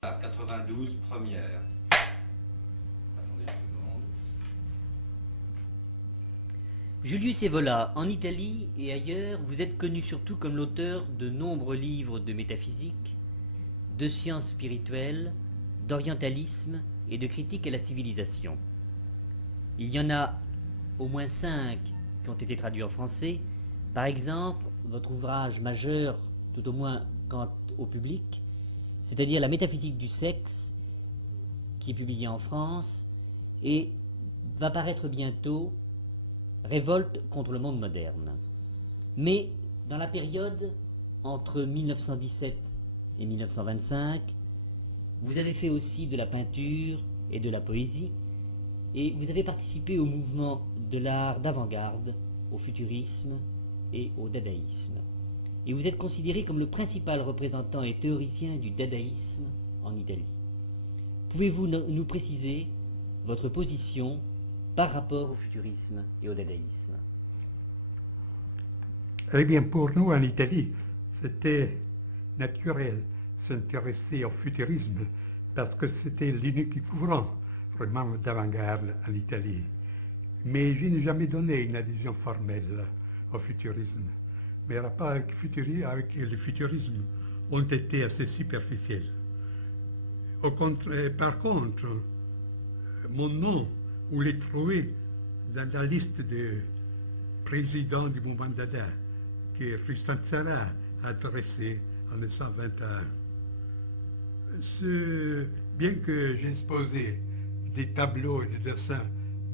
92 première. Attendez une seconde. Julius Evola, en Italie et ailleurs, vous êtes connu surtout comme l'auteur de nombreux livres de métaphysique, de sciences spirituelles, d'orientalisme et de critique à la civilisation. Il y en a au moins 5 qui ont été traduits en français. Par exemple, votre ouvrage majeur, tout au moins quant au public, c'est-à-dire La métaphysique du sexe, qui est publié en France, et va paraître bientôt Révolte contre le monde moderne. Mais dans la période entre 1917 et 1925, vous avez fait aussi de la peinture et de la poésie, et vous avez participé au mouvement de l'art d'avant-garde, au futurisme et au dadaïsme. Et vous êtes considéré comme le principal représentant et théoricien du dadaïsme en Italie. Pouvez-vous nous préciser votre position par rapport au futurisme et au dadaïsme? Eh bien, pour nous en Italie, c'était naturel de s'intéresser au futurisme parce que c'était l'unique courant vraiment d'avant-garde en Italie. Mais je n'ai jamais donné une adhésion formelle au futurisme. Mes rapports avec le futurisme ont été assez superficiels. Par contre, mon nom, vous l'avez trouvé dans la liste des présidents du mouvement Dada que Tristan Tzara a dressé en 1921. Bien que j'ai exposé des tableaux et des dessins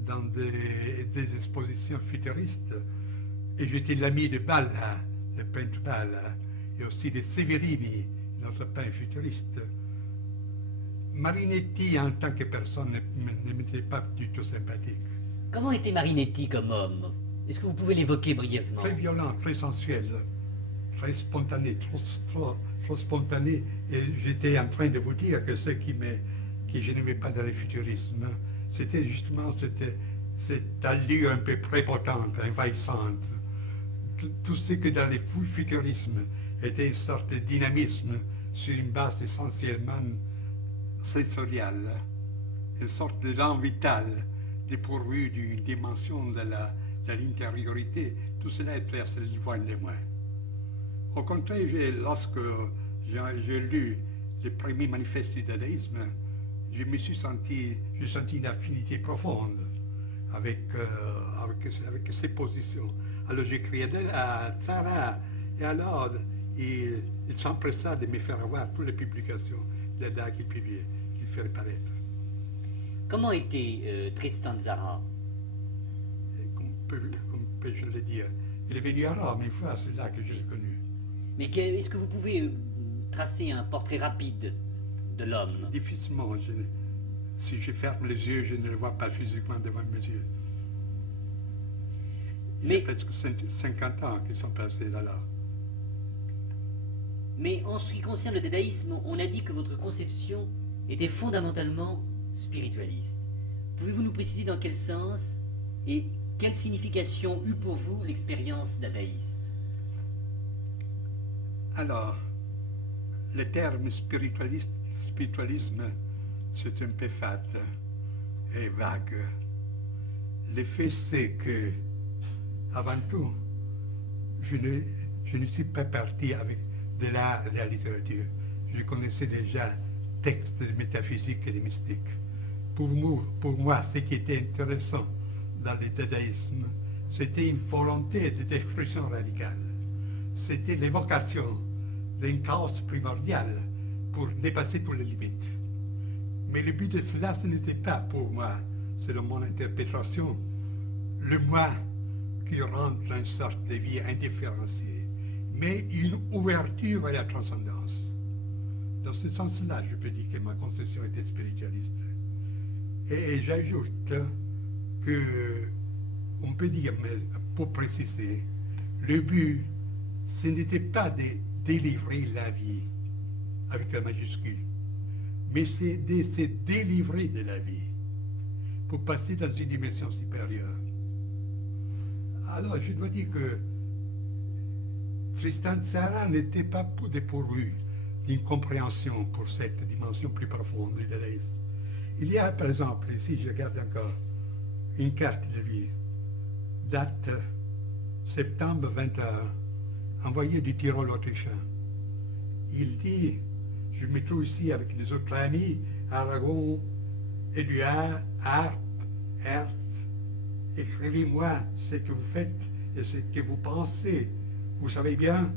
dans des expositions futuristes, et j'étais l'ami de Balla, le peintre Balla, et aussi de Severini, notre peintre futuriste, Marinetti en tant que personne ne m'était pas du tout sympathique. Comment était Marinetti comme homme? Est-ce que vous pouvez l'évoquer brièvement? Très violent, très sensuel, très spontané, trop spontané. Et j'étais en train de vous dire que ce que je n'aimais pas dans le futurisme, c'était justement cette allure un peu prépotente, envahissante. Tout ce que dans le futurisme était une sorte de dynamisme sur une base essentiellement sensoriale, une sorte d'élan vital dépourvu d'une dimension de l'intériorité, tout cela est très loin. Au contraire, lorsque j'ai lu les premiers manifestes du dadaïsme, j'ai senti une affinité profonde avec ces positions. Alors j'écriais à Tzara, et alors il s'empressa de me faire avoir toutes les publications d'Ada qu'il publiait, qu'il ferait paraître. Comment était Tristan Tzara? Comme peux-je le dire, il est venu à Rome une fois, c'est là que je l'ai connu. Mais est-ce que vous pouvez tracer un portrait rapide de l'homme? Difficilement. Si je ferme les yeux, je ne le vois pas physiquement devant mes yeux. Il y a presque 50 ans qu'ils sont passés là. Mais en ce qui concerne le dadaïsme, on a dit que votre conception était fondamentalement spiritualiste. Pouvez-vous nous préciser dans quel sens et quelle signification eut pour vous l'expérience dadaïste? Alors, le terme spiritualisme, c'est un peu fat et vague. Le fait, c'est que, avant tout, je ne suis pas parti de l'art et de la littérature. Je connaissais déjà textes de métaphysique et de mystique. Pour moi, ce qui était intéressant dans le dadaïsme, c'était une volonté de destruction radicale. C'était l'évocation d'un chaos primordial pour dépasser toutes les limites. Mais le but de cela, ce n'était pas pour moi, selon mon interprétation, le moi qui rentre dans une sorte de vie indifférenciée, mais une ouverture à la transcendance. Dans ce sens-là, je peux dire que ma conception était spiritualiste. Et j'ajoute que, on peut dire, mais pour préciser, le but, ce n'était pas de délivrer la vie avec la majuscule, mais c'est de se délivrer de la vie pour passer dans une dimension supérieure. Alors, je dois dire que Tristan Tzara n'était pas dépourvu d'une compréhension pour cette dimension plus profonde du dadaïsme. Il y a, par exemple, ici, je regarde encore, une carte de lui, date septembre 21, envoyée du Tyrol autrichien. Il dit, je me trouve ici avec les autres amis, Aragon, Édouard, Harpe, Hertz, écrivez-moi ce que vous faites et ce que vous pensez. Vous savez bien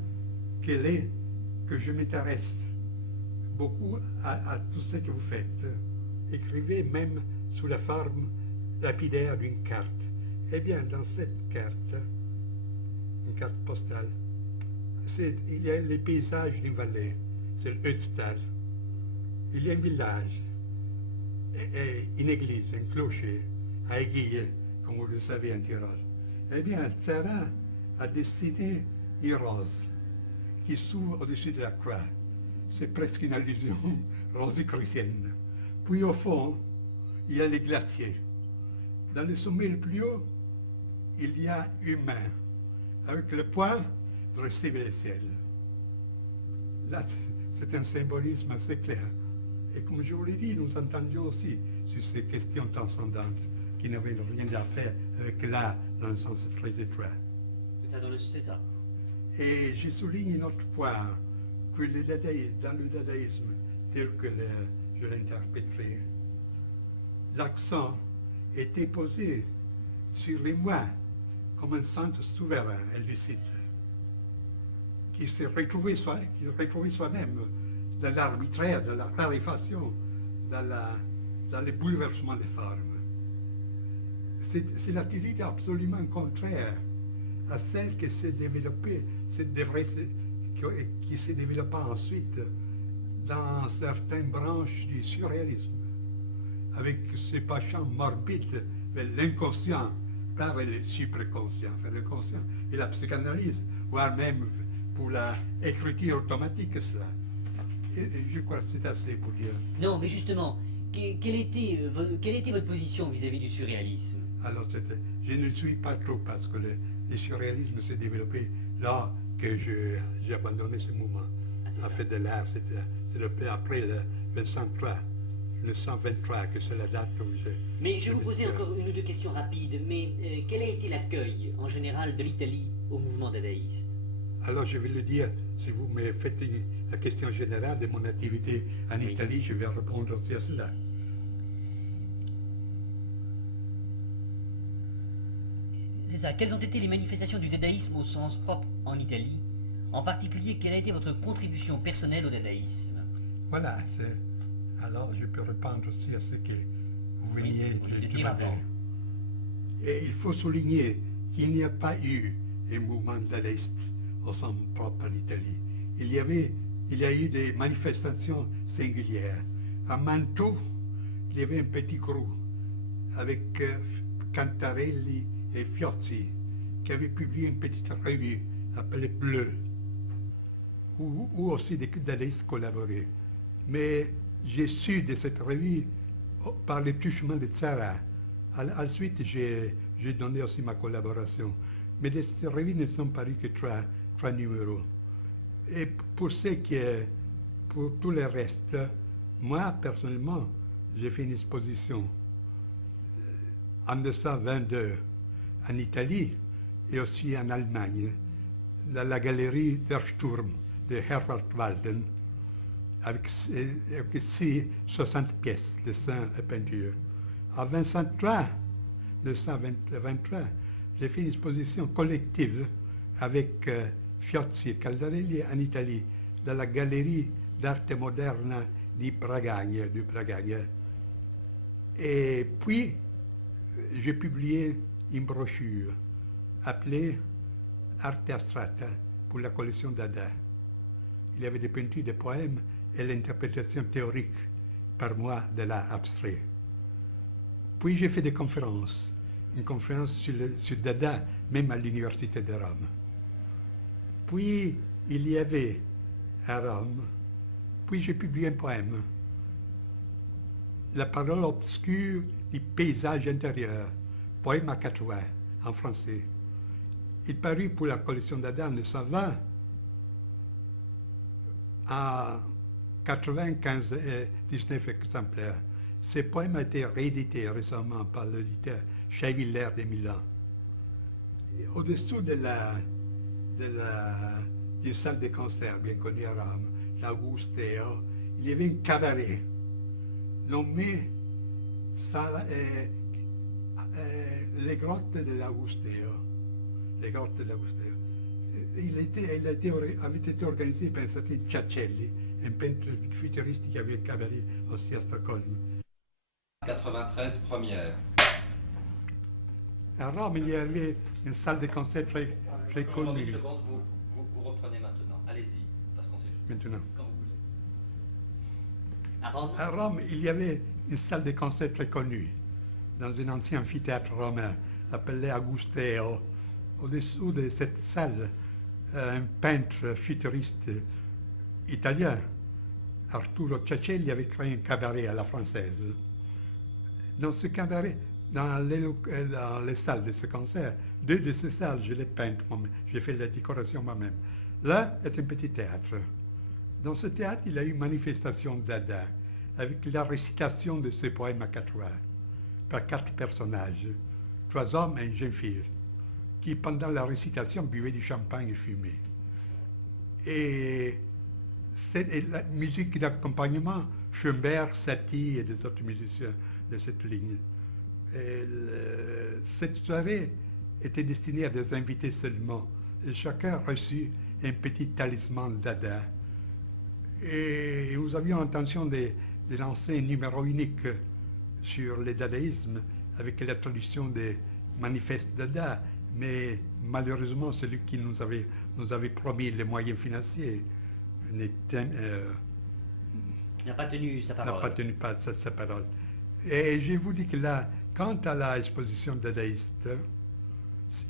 que je m'intéresse beaucoup à tout ce que vous faites. Écrivez même sous la forme lapidaire d'une carte. Eh bien, dans cette carte, une carte postale, il y a les paysages d'une vallée, c'est le Ötztal. Il y a un village, et une église, un clocher, à Aiguille, comme vous le savez en Tyrol. Eh bien, Sarah a dessiné une rose qui s'ouvre au-dessus de la croix. C'est presque une allusion rosicrucienne. Puis au fond, il y a les glaciers. Dans le sommet le plus haut, il y a une main, avec le poing dressé vers le ciel. Là, c'est un symbolisme assez clair. Et comme je vous l'ai dit, nous entendions aussi sur ces questions transcendantes qui n'avaient rien à faire avec l'art dans le sens très étroit. C'est ça. Et je souligne un autre point, que dans le dadaïsme, tel que je l'interpréterai, l'accent était posé sur les moi comme un centre souverain et lucide, qui se retrouvait soi-même dans l'arbitraire, dans la raréfaction, dans le bouleversement des formes. C'est l'attitude absolument contraire à celle qui s'est développée, qui s'est développée ensuite dans certaines branches du surréalisme, avec ses penchants morbides vers l'inconscient, pas vers le supraconscient, vers l'inconscient et la psychanalyse, voire même pour l'écriture automatique, cela. Et je crois que c'est assez pour dire. Non, mais justement, quelle était votre position vis-à-vis du surréalisme? Alors, je ne le suis pas trop parce que le surréalisme s'est développé là que j'ai abandonné ce mouvement. En fait, de l'art, c'est après le 123, que c'est la date où j'ai... Mais je vais vous poser encore une ou deux questions rapides. Mais quel a été l'accueil, en général, de l'Italie au mouvement dadaïste? Alors, je vais le dire, si vous me faites la question générale de mon activité en Italie, je vais répondre aussi à cela. C'est ça. Quelles ont été les manifestations du dadaïsme au sens propre en Italie? En particulier, quelle a été votre contribution personnelle au dadaïsme? Voilà, alors je peux répondre aussi à ce que vous veniez de dire demander. avant. Et il faut souligner qu'il n'y a pas eu un mouvement dadaïste au sens propre en Italie. Il y a eu des manifestations singulières. À Mantoue, il y avait un petit groupe avec Cantarelli et Fiozzi qui avaient publié une petite revue appelée Bleu, où aussi des dadaïstes collaboraient. Mais j'ai su de cette revue par le truchement de Tzara. Ensuite, j'ai donné aussi ma collaboration. Mais de cette revue ne sont parus que trois numéros. Et pour tout le reste, moi, personnellement, j'ai fait une exposition en 1922 en Italie et aussi en Allemagne, dans la galerie Der Sturm de Herbert Walden, avec 60 pièces, dessins et peintures. En 1923, j'ai fait une exposition collective avec Fiozzi et Caldarelli en Italie, dans la galerie d'arte moderne du Bragagna. Et puis, j'ai publié une brochure appelée Arte Astrata pour la collection Dada. Il y avait des peintures, des poèmes et l'interprétation théorique par moi de l'art abstrait. Puis j'ai fait des conférences, une conférence sur Dada, même à l'Université de Rome. Puis il y avait à Rome, puis j'ai publié un poème, La parole obscure du paysage intérieur, poème à 4 voix, en français. Il parut pour la collection Dada en 1920. 19 exemplaires. Ces poèmes ont été réédités récemment par l'éditeur Chavillère de Milan. Au-dessous d'une salle de concert bien connue à Rome, l'Augusteo, il y avait un cabaret nommé les grottes de l'Augusteo. Les grottes de l'Augusteo. Avait été organisé par un certain Ciacelli, un peintre futuriste qui avait un cabaret aussi à Stockholm. 93 première. À Rome, il y avait une salle de concert très Attendez connue. une seconde, vous reprenez maintenant. Allez-y, parce qu'on s'est Maintenant. quand vous voulez. À Rome, À Rome, il y avait une salle de concert très connue, dans un ancien amphithéâtre romain, appelé Augusteo. Au-dessous de cette salle, un peintre futuriste italien, Arturo Ciacelli, avait créé un cabaret à la française. Dans ce cabaret, dans les salles de ce concert, deux de ces salles, je les peintes moi-même, j'ai fait la décoration moi-même. Là est un petit théâtre. Dans ce théâtre, il y a eu une manifestation d'Adam, avec la récitation de ce poème à 4 voix, par 4 personnages, 3 hommes et une jeune fille, qui pendant la récitation buvaient du champagne et fumaient. Et la musique d'accompagnement, Schoenberg, Satie et des autres musiciens de cette ligne. Cette soirée était destinée à des invités seulement, et chacun a reçu un petit talisman d'Adam. Et nous avions intention de lancer un numéro unique sur le dadaïsme avec la traduction des manifestes d'Adam, mais malheureusement celui qui nous avait promis les moyens financiers n'a pas tenu sa parole. n'a pas tenu sa parole. Et je vous dis que là, quant à l'exposition dadaïste,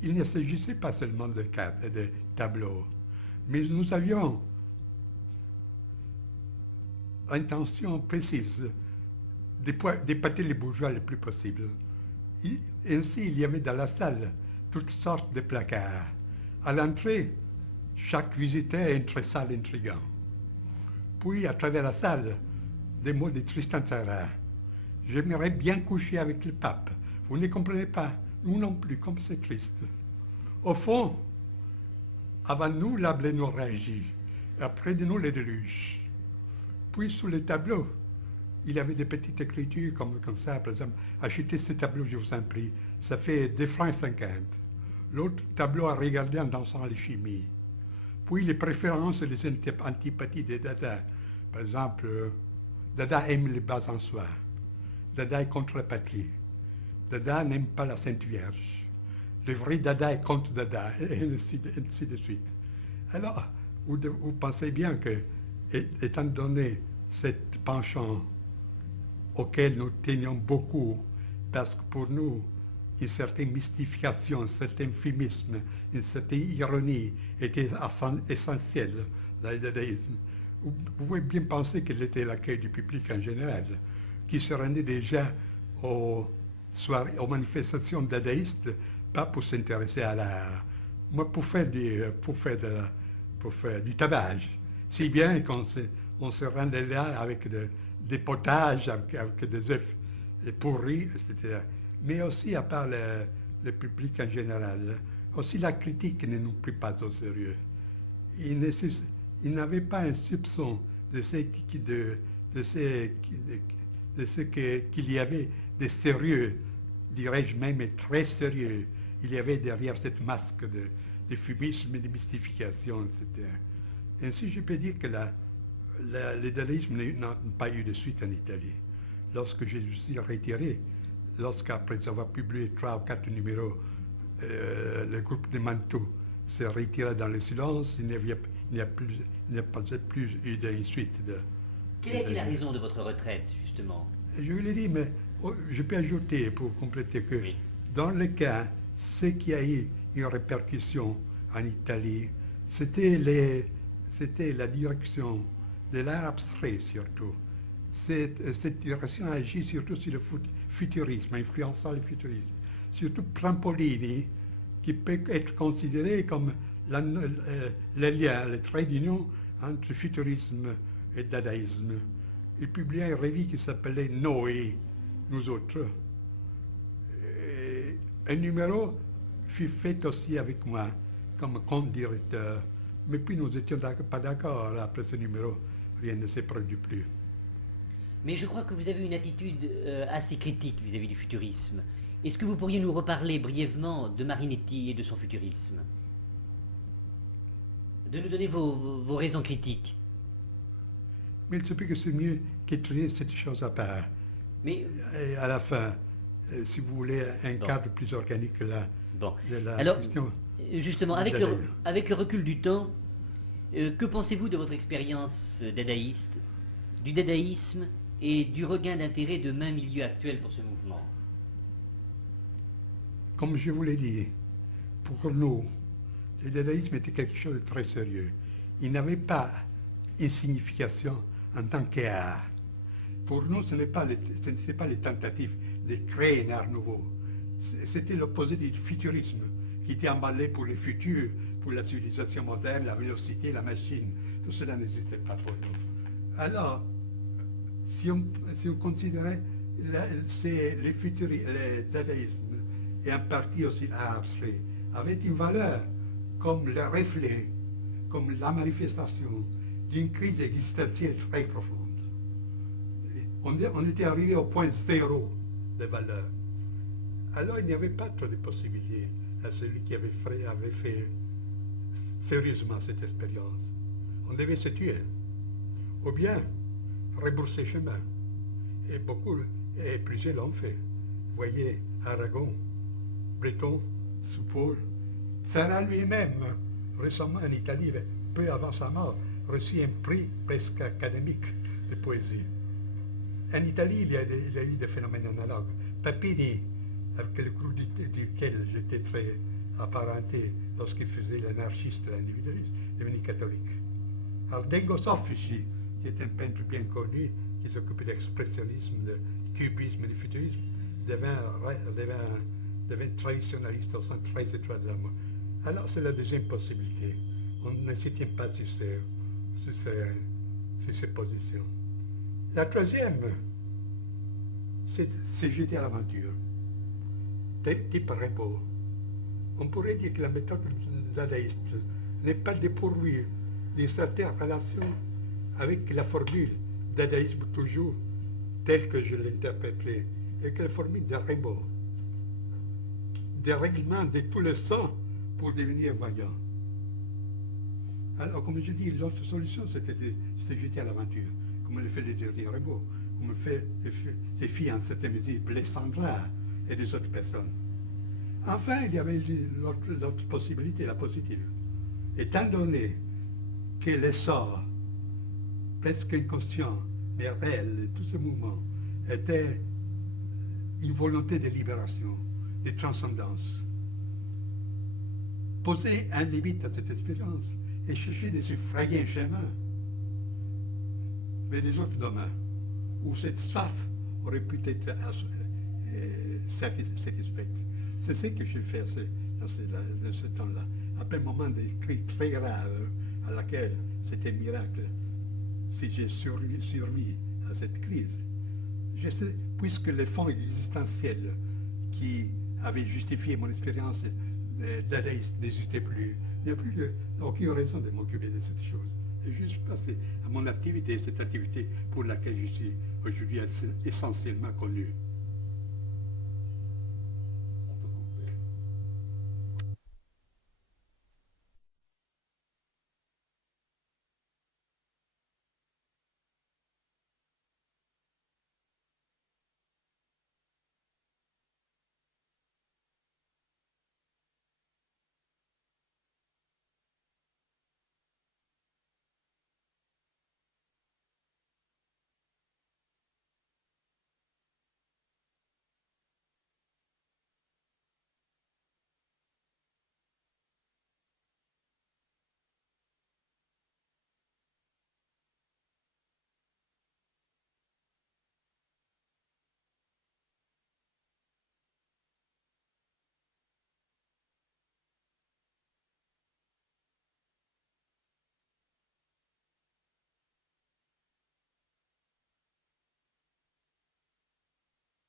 il ne s'agissait pas seulement de cartes et de tableaux, mais nous avions l'intention précise d'épater les bourgeois le plus possible. Ainsi, il y avait dans la salle toutes sortes de placards. À l'entrée, chaque visiteur entrait salle intrigant. Puis, à travers la salle, des mots de Tristan Tzara. J'aimerais bien coucher avec le pape. Vous ne comprenez pas, nous non plus, comme c'est triste. Au fond, avant nous, la blénorragie, après de nous, les déluges. Puis, sous les tableaux, il y avait des petites écritures comme ça, par exemple, achetez ce tableau, je vous en prie, ça fait 2 francs 50. L'autre tableau à regarder en dansant les chimies. Puis les préférences et les antipathies de Dada. Par exemple, Dada aime les bas en soie. Dada est contre la patrie. Dada n'aime pas la Sainte Vierge. Le vrai Dada est contre Dada, et ainsi de suite. Alors, vous pensez bien que, étant donné cet penchant auquel nous tenions beaucoup, parce que pour nous, une certaine mystification, un certain euphémisme, une certaine ironie était essentielle dans le dadaïsme. Vous pouvez bien penser qu'elle était l'accueil du public en général, qui se rendait déjà aux manifestations dadaïstes, pas pour s'intéresser à l'art, mais pour faire du tabac. Si bien qu'on se rendait là avec des potages, avec des œufs pourris, etc. Mais aussi, à part le public en général, aussi la critique ne nous prit pas au sérieux. Il n'avait pas un soupçon de ce qu'il y avait de sérieux, dirais-je même très sérieux. Il y avait derrière cette masque de fumisme et de mystification, etc. Ainsi, je peux dire que le dadaïsme n'a pas eu de suite en Italie. Lorsque je suis retiré, lorsqu'après avoir publié 3 ou 4 numéros, le groupe de Mantoue s'est retiré dans le silence, il n'y a pas plus eu d'une suite de... Quelle a été la raison de votre retraite, justement? Je vous l'ai dit, mais je peux ajouter pour compléter que oui. Dans le cas, ce qui a eu une répercussion en Italie, c'était la direction de l'art abstrait surtout. Cette direction a agi surtout sur le futurisme, influençant le futurisme. Surtout Trampolini, qui peut être considéré comme le lien, le trait d'union entre futurisme et dadaïsme. Il publiait une revue qui s'appelait Noé, nous autres. Et un numéro fut fait aussi avec moi comme compte directeur. Mais puis nous n'étions pas d'accord. Après ce numéro, rien ne s'est produit plus. Mais je crois que vous avez une attitude assez critique vis-à-vis du futurisme. Est-ce que vous pourriez nous reparler brièvement de Marinetti et de son futurisme? De nous donner vos raisons critiques. Mais il se peut que c'est mieux qu'étudier cette chose à part. Mais Et à la fin, si vous voulez un cadre plus organique que bon. de la Alors, question. justement, avec le recul du temps, que pensez-vous de votre expérience dadaïste, du dadaïsme et du regain d'intérêt de main milieu actuel pour ce mouvement? Comme je vous l'ai dit, pour nous, le dadaïsme était quelque chose de très sérieux. Il n'avait pas une signification en tant qu'art. Pour nous, ce n'était pas les tentatives de créer un art nouveau. C'était l'opposé du futurisme, qui était emballé pour le futur, pour la civilisation moderne, la vélocité, la machine. Tout cela n'existait pas pour nous. Alors, si on considérait le dadaïsme, et en partie aussi l'art abstrait, avait une valeur comme le reflet, comme la manifestation d'une crise existentielle très profonde. On était arrivé au point zéro de valeur. Alors il n'y avait pas trop de possibilités à celui qui avait fait sérieusement cette expérience. On devait se tuer, ou bien rebourser chemin. Et plusieurs l'ont fait. Vous voyez, Aragon, Breton, Soupaul, Sarah lui-même, récemment en Italie, peu avant sa mort, reçut un prix presque académique de poésie. En Italie, il y a eu des phénomènes analogues. Papini, avec le groupe duquel j'étais très apparenté lorsqu'il faisait l'anarchiste et l'individualiste, devenu catholique. Aldengo Soffici, qui est un peintre bien connu, qui s'occupait de l'expressionnisme, du cubisme et du futurisme, devint traditionnaliste au sens très étroit de la mort. Alors c'est la deuxième possibilité. On ne se tient pas sur ces positions. La troisième, c'est jeter à l'aventure. Type Rimbaud. On pourrait dire que la méthode dadaïste n'est pas dépourvue de certaines relations avec la formule dadaïsme toujours, telle que je l'interpréterai, avec la formule de Rimbaud. Dérèglement de tout le sang pour devenir voyant. Alors, comme je dis, l'autre solution, c'était de se jeter à l'aventure, comme le fait le dernier Rimbaud, comme le fait les filles en certaines mesure, les Sandra et les autres personnes. Enfin, il y avait l'autre possibilité, la positive. Étant donné que l'essor, presque inconscient, mais réel, de tout ce mouvement, était une volonté de libération, de transcendance. Poser un limite à cette expérience et chercher de se frayer un chemin vers des autres domaines où cette soif aurait pu être satisfaite. C'est ce que je fais dans ce temps-là. Après un moment de crise très grave à laquelle c'était un miracle, si j'ai survécu à cette crise, je sais, puisque les fonds existentiels qui avaient justifié mon expérience dadaïste n'existaient plus, il n'y a plus aucune raison de m'occuper de cette chose. Et je suis passé à mon activité, cette activité pour laquelle je suis aujourd'hui essentiellement connu.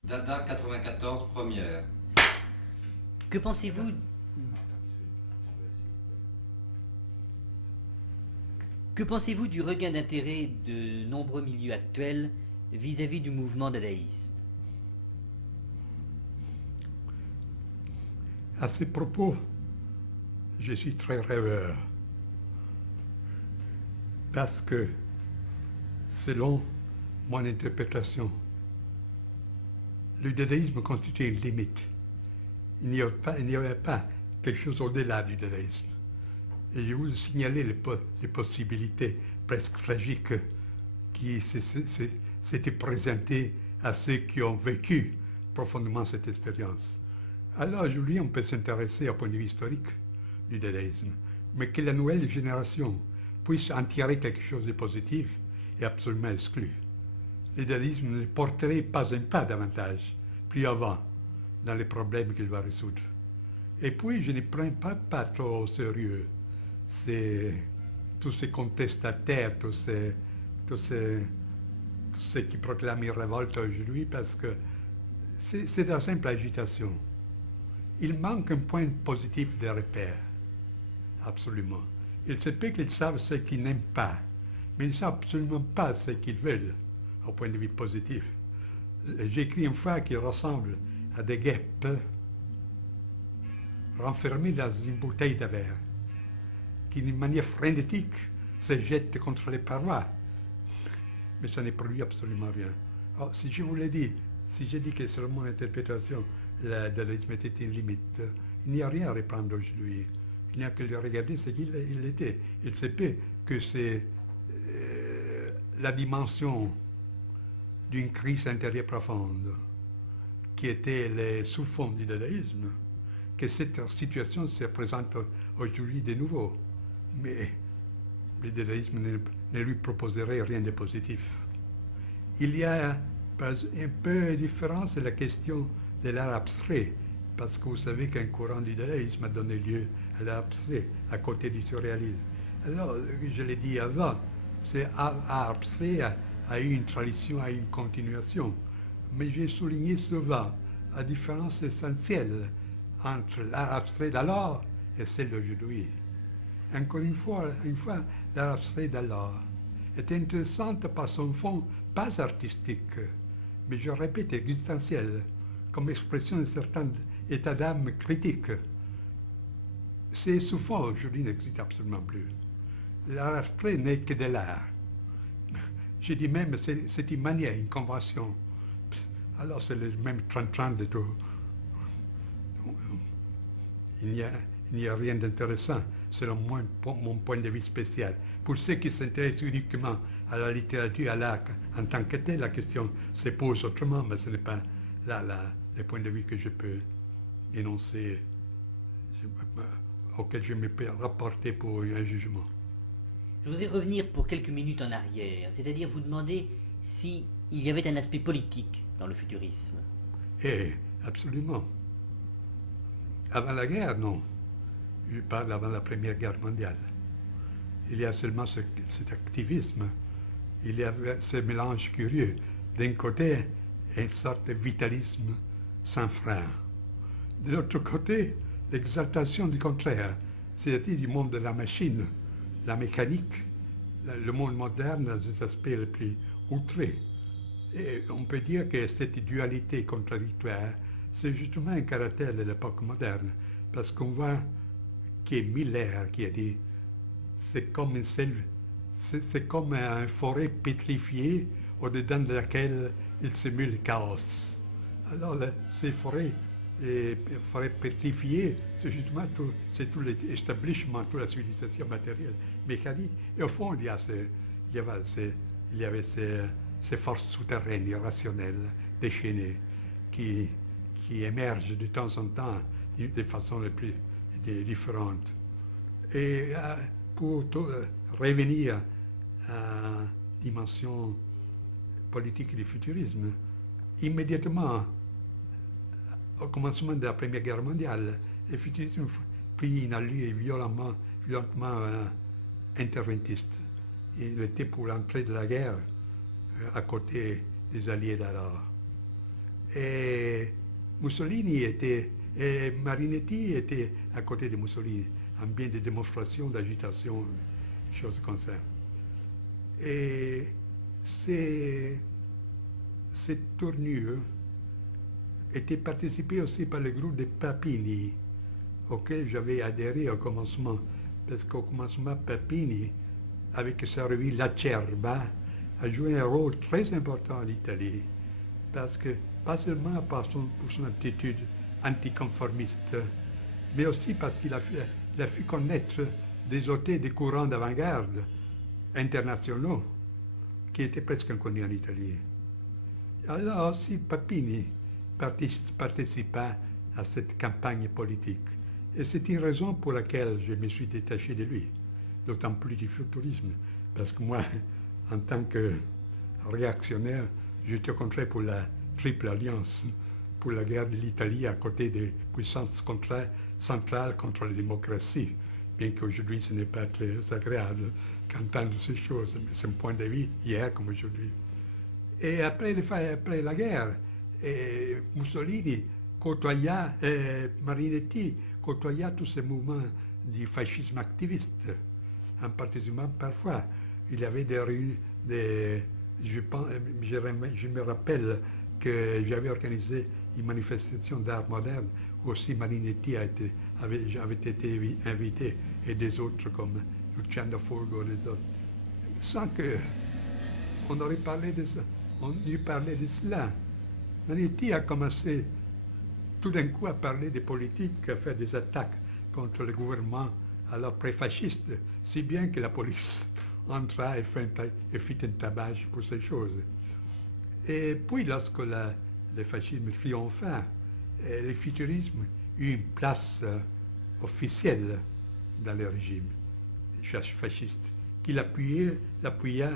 Data 94 première. Que pensez-vous du regain d'intérêt de nombreux milieux actuels vis-à-vis du mouvement dadaïste? À ces propos, je suis très rêveur. Parce que, selon mon interprétation, le dadaïsme constitue une limite. Il n'y avait pas quelque chose au-delà du dadaïsme. Et je vous signaler les possibilités presque tragiques qui s'étaient présentées à ceux qui ont vécu profondément cette expérience. Alors aujourd'hui, on peut s'intéresser au point de vue historique du dadaïsme, mais que la nouvelle génération puisse en tirer quelque chose de positif est absolument exclu. Le dadaïsme ne porterait pas un pas davantage, plus avant, dans les problèmes qu'il va résoudre. Et puis, je ne prends pas trop au sérieux tous ces contestataires, tous ceux qui proclament une révolte aujourd'hui, parce que c'est de la simple agitation. Il manque un point positif de repère, absolument. Il se peut qu'ils savent ce qu'ils n'aiment pas, mais ils ne savent absolument pas ce qu'ils veulent, au point de vue positif. J'ai écrit une fois qu'il ressemble à des guêpes renfermées dans une bouteille de verre, qui d'une manière frénétique se jettent contre les parois. Mais ça ne produit absolument rien. Alors, si je vous l'ai dit, si j'ai dit que selon mon interprétation, le dadaïsme était une limite, il n'y a rien à reprendre aujourd'hui. Il n'y a que de regarder ce qu'il était. Il se peut que c'est la dimension d'une crise intérieure profonde qui était le sous-fond du dadaïsme, que cette situation se présente aujourd'hui de nouveau. Mais le dadaïsme ne lui proposerait rien de positif. Il y a un peu de différence de la question de l'art abstrait, parce que vous savez qu'un courant du dadaïsme a donné lieu à l'art abstrait, à côté du surréalisme. Alors, je l'ai dit avant, c'est art abstrait a eu une tradition, a eu une continuation. Mais j'ai souligné souvent la différence essentielle entre l'art abstrait d'alors et celle d'aujourd'hui. Encore une fois, l'art abstrait d'alors est intéressante par son fond, pas artistique, mais je répète, existentiel, comme expression d'un certain état d'âme critique. C'est souvent aujourd'hui n'existe absolument plus. L'art abstrait n'est que de l'art. Je dis même, c'est une manière, une convention. Alors c'est le même tran-tran de tout. Il n'y a rien d'intéressant, selon mon point de vue spécial. Pour ceux qui s'intéressent uniquement à la littérature, à l'art en tant que tel, la question se pose autrement, mais ce n'est pas là le point de vue que je peux énoncer, auquel je me peux rapporter pour un jugement. Je voudrais revenir pour quelques minutes en arrière, c'est-à-dire vous demander s'il y avait un aspect politique dans le futurisme. Eh, absolument. Avant la guerre, non. Je parle avant la Première Guerre mondiale. Il y a seulement cet activisme. Il y a ce mélange curieux. D'un côté, une sorte de vitalisme sans frein. De l'autre côté, l'exaltation du contraire, c'est-à-dire du monde de la machine, la mécanique, le monde moderne dans ses aspects les plus outrés. Et on peut dire que cette dualité contradictoire, c'est justement un caractère de l'époque moderne, parce qu'on voit qu'il y a Miller qui a dit c'est comme une forêt pétrifiée au-dedans de laquelle il simule le chaos. Alors ces forêts pétrifiées, c'est justement tout l'établissement, toute la civilisation matérielle, mécanique. Et au fond, il y avait ces forces souterraines, irrationnelles, déchaînées, qui émergent de temps en temps de façon les plus différentes. Et pour revenir à la dimension politique du futurisme, immédiatement, au commencement de la Première Guerre mondiale, le futurisme prit une allure violemment interventiste. Il était pour l'entrée de la guerre à côté des alliés d'alors. Et Mussolini était, et Marinetti était à côté de Mussolini, en bien des démonstrations d'agitation, choses comme ça. Et cette tournure était participée aussi par le groupe de Papini, auquel j'avais adhéré au commencement, parce qu'au commencement, Papini, avec sa revue La Cerba, a joué un rôle très important en Italie, parce que, pas seulement pour son attitude anticonformiste, mais aussi parce qu'il a fait connaître des auteurs des courants d'avant-garde internationaux qui étaient presque inconnus en Italie. Alors aussi Papini participa à cette campagne politique. Et c'est une raison pour laquelle je me suis détaché de lui, d'autant plus du futurisme, parce que moi, en tant que réactionnaire, j'étais au contraire pour la Triple Alliance, pour la guerre de l'Italie à côté des puissances centrales contre la démocratie, bien qu'aujourd'hui ce n'est pas très agréable qu'entendre ces choses, mais c'est un point de vue hier comme aujourd'hui. Et après la guerre, Mussolini côtoya, Marinetti côtoya tous ces mouvements du fascisme activiste, en participant parfois. Il y avait des rues, je me rappelle que j'avais organisé une manifestation d'art moderne où aussi Marinetti avait été invité, et des autres comme Luciano Fulgo, les autres, sans qu'on aurait parlé de ça. On lui parlait de cela. Marinetti a commencé tout d'un coup à parler des politiques, à faire des attaques contre le gouvernement alors pré-fasciste, si bien que la police entra et fit un tabac pour ces choses. Et puis lorsque le fascisme triompha, le futurisme eut une place officielle dans le régime fasciste, qu'il l'appuya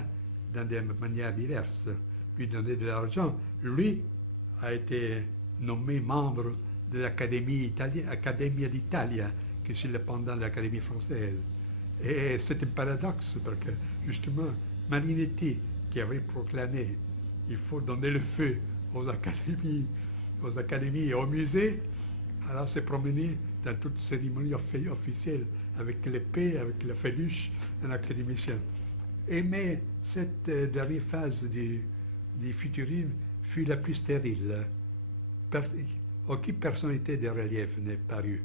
dans des manières diverses, lui donnait de l'argent. Lui a été nommé membre de l'Accademia d'Italia, qui est pendant l'Académie française. Et c'est un paradoxe, parce que justement, Marinetti, qui avait proclamé il faut donner le feu aux académies et aux musées, alors s'est promené dans toute cérémonie officielle avec l'épée, avec la féluche, un académicien. Mais cette dernière phase du futurisme fut la plus stérile. Aucune personnalité de relief n'est parue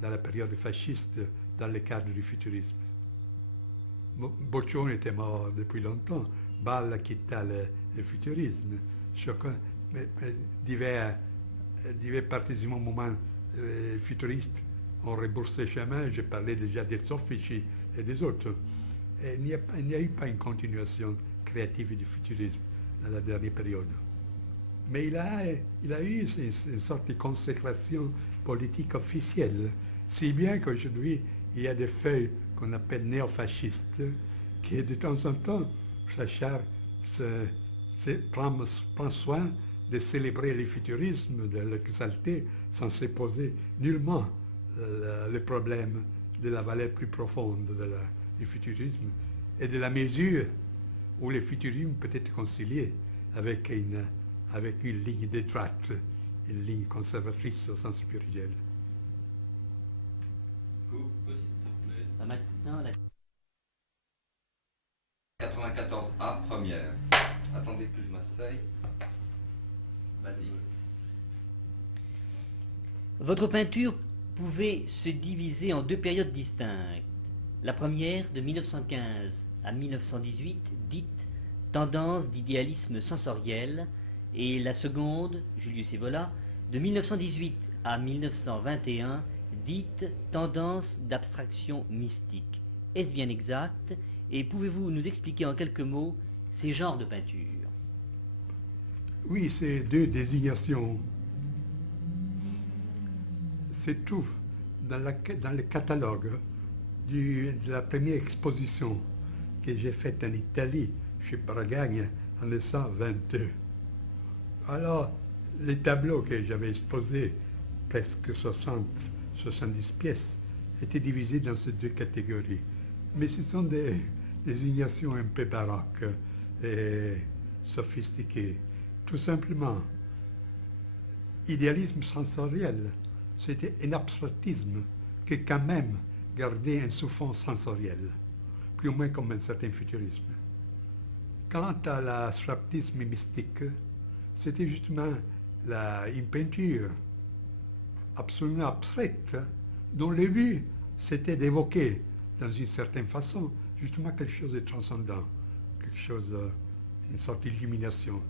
dans la période fasciste dans le cadre du futurisme. Boccioni était mort depuis longtemps, Balla quitta le futurisme. Chacun, divers partis du mouvement futuriste ont rebroussé chemin. Je parlais déjà des Soffici et des autres. Et il n'y a eu pas une continuation créative du futurisme dans la dernière période. Mais il a eu une sorte de consécration politique officielle, si bien qu'aujourd'hui, il y a des feuilles qu'on appelle néofascistes, qui de temps en temps, prend soin de célébrer le futurisme, de l'exalter, sans se poser nullement le problème de la valeur plus profonde du futurisme et de la mesure où le futurisme peut être concilié avec une ligne de droite, une ligne conservatrice au sens spirituel. Coupe, s'il te plaît. Maintenant, 94A, première. Attendez que je m'asseye. Vas-y. votre peinture pouvait se diviser en deux périodes distinctes. La première, de 1915 à 1918, dite tendance d'idéalisme sensoriel, et la seconde, Julius Evola, de 1918 à 1921, dite tendance d'abstraction mystique. Est-ce bien exact? Et pouvez-vous nous expliquer en quelques mots ces genres de peinture? Oui, c'est deux désignations. C'est tout dans le catalogue de la première exposition que j'ai faite en Italie, chez Bragagne, en 1922. Alors, les tableaux que j'avais exposés, presque 70 pièces, étaient divisés dans ces deux catégories. Mais ce sont des désignations un peu baroques et sophistiquées. Tout simplement, idéalisme sensoriel. C'était un abstractisme qui quand même gardait un souffle sensoriel, plus ou moins comme un certain futurisme. Quant à l'abstractisme mystique, c'était justement une peinture absolument abstraite, dont le but c'était d'évoquer, dans une certaine façon, justement quelque chose de transcendant, quelque chose, une sorte d'illumination.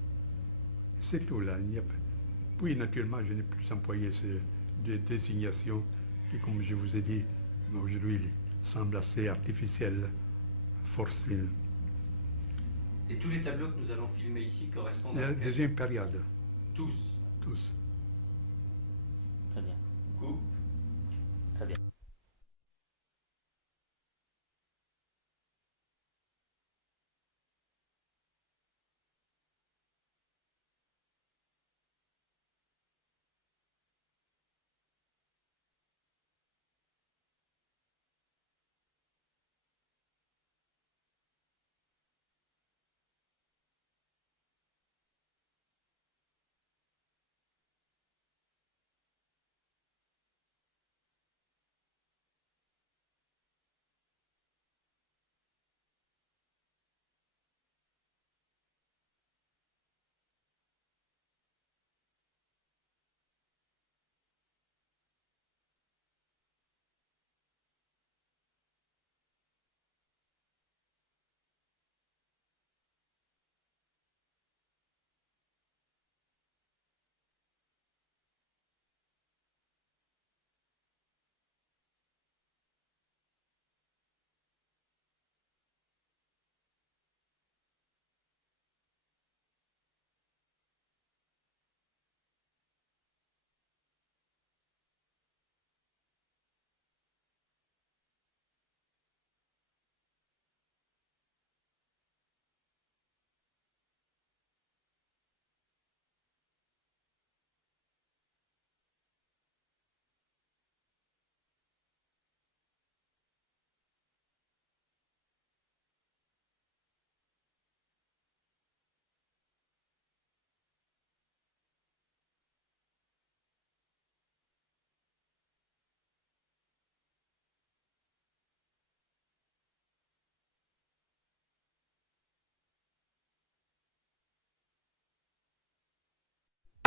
C'est tout là. Puis naturellement, je n'ai plus employé ces désignations qui, comme je vous ai dit, aujourd'hui semblent assez artificielles, forcées. Et tous les tableaux que nous allons filmer ici correspondent à La laquelle? deuxième période, Tous. tous. Très bien. Coupe. Très bien.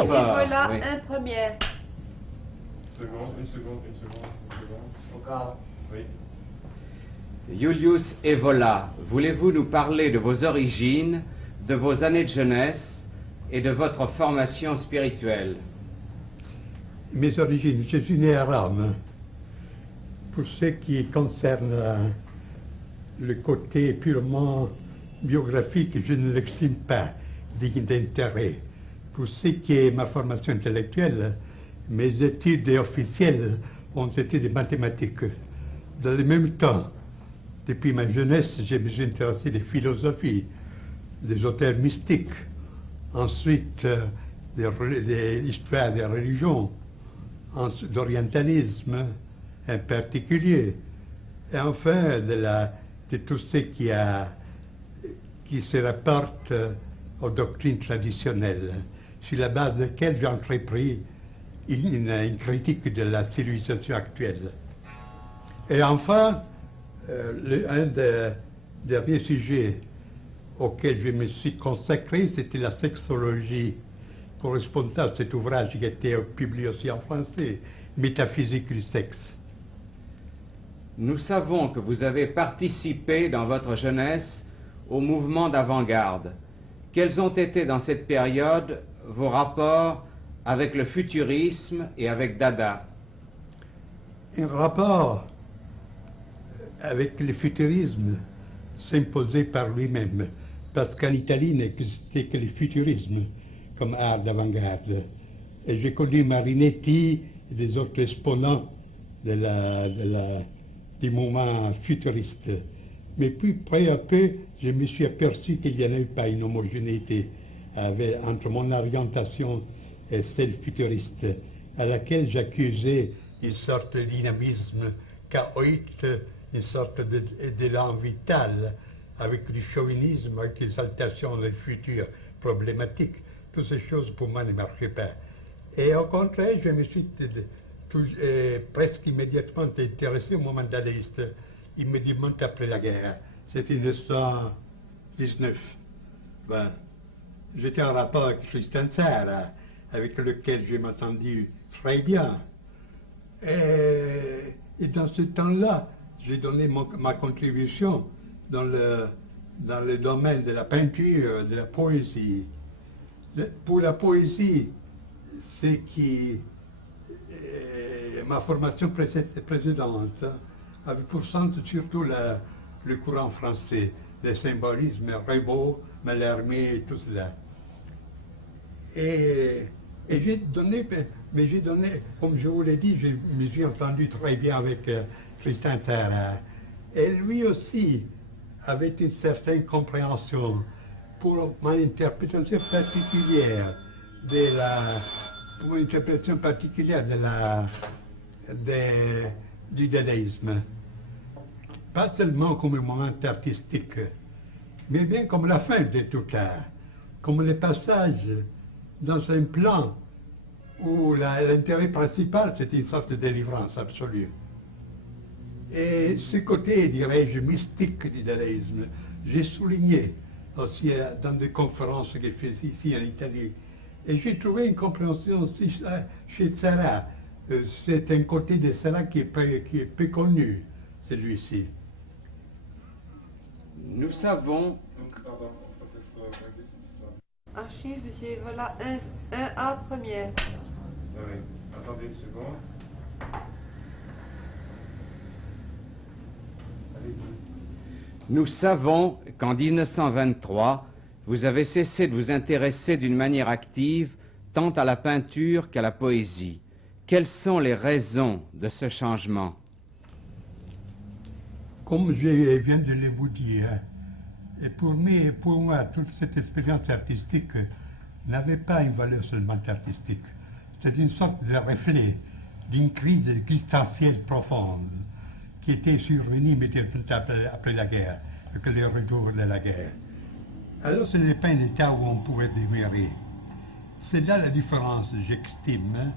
Et voilà, oui. un première. Une seconde. Encore. Oui. Julius Evola, voulez-vous nous parler de vos origines, de vos années de jeunesse et de votre formation spirituelle? Mes origines, je suis né à Rome. Pour ce qui concerne le côté purement biographique, je ne l'estime pas digne d'intérêt. Pour ce qui est ma formation intellectuelle, mes études officielles ont été des mathématiques. Dans le même temps, depuis ma jeunesse, je me suis intéressé des philosophies, des auteurs mystiques, ensuite des histoires des religions, d'orientalisme en particulier, et enfin de tout ce qui se rapporte aux doctrines traditionnelles, sur la base de laquelle j'ai entrepris une critique de la civilisation actuelle. Et enfin, un des derniers sujets auxquels je me suis consacré, c'était la sexologie, correspondant à cet ouvrage qui a été publié aussi en français, Métaphysique du sexe. Nous savons que vous avez participé dans votre jeunesse au mouvement d'avant-garde. Quels ont été dans cette période vos rapports avec le futurisme et avec Dada? Un rapport avec le futurisme s'imposait par lui-même, parce qu'en Italie n'existait que le futurisme comme art d'avant-garde. Et j'ai connu Marinetti et des autres exponents du mouvement futuriste. Mais puis, peu à peu, je me suis aperçu qu'il n'y en avait pas une homogénéité entre mon orientation et celle futuriste, à laquelle j'accusais une sorte de dynamisme chaotique, une sorte d'élan vital, avec du chauvinisme, avec l'exaltation du futur problématique. Toutes ces choses, pour moi, ne marchaient pas. Et au contraire, je me suis presque immédiatement intéressé au moment dadaïste, immédiatement après la guerre. C'était 1919. Ben, j'étais en rapport avec Tristan Tzara, avec lequel je m'entendis très bien. Et dans ce temps-là, j'ai donné ma contribution dans le domaine de la peinture, de la poésie. Pour la poésie, c'est ma formation précédente avait pour centre surtout le courant français, le symbolisme, Ribot, Mallarmé et tout cela. Et j'ai donné, comme je vous l'ai dit, je me suis entendu très bien avec Tristan Tzara. Et lui aussi avait une certaine compréhension pour mon interprétation particulière du dadaïsme. Pas seulement comme un moment artistique, mais bien comme la fin de tout cas, comme le passage dans un plan où l'intérêt principal, c'est une sorte de délivrance absolue. Et ce côté, dirais-je, mystique du dadaïsme, j'ai souligné aussi dans des conférences que j'ai faites ici en Italie. Et j'ai trouvé une compréhension aussi chez Tzara. C'est un côté de Tzara qui est peu connu, celui-ci. Nous savons... Pardon, peut-être un question. Archive, j'ai voilà 1A première. Oui, attendez une seconde. Allez-y. Nous savons qu'en 1923, vous avez cessé de vous intéresser d'une manière active tant à la peinture qu'à la poésie. Quelles sont les raisons de ce changement? Comme je viens de le vous dire, et pour moi, toute cette expérience artistique n'avait pas une valeur seulement artistique. C'est une sorte de reflet d'une crise existentielle profonde qui était survenue immédiatement après la guerre, avec le retour de la guerre. Alors ce n'est pas un état où on pouvait demeurer. C'est là la différence, j'estime,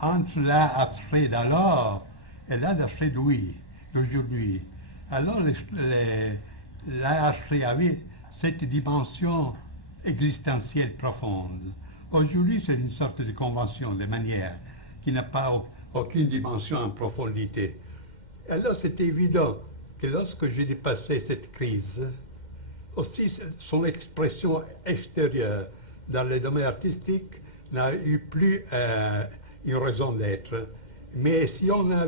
entre l'art abstrait d'alors et l'art abstrait d'aujourd'hui. Alors l'art abstrait avait cette dimension existentielle profonde. Aujourd'hui, c'est une sorte de convention, de manière, qui n'a pas aucune dimension en profondité. Alors c'est évident que lorsque j'ai dépassé cette crise, aussi son expression extérieure dans le domaine artistique n'a eu plus une raison d'être. Mais si on a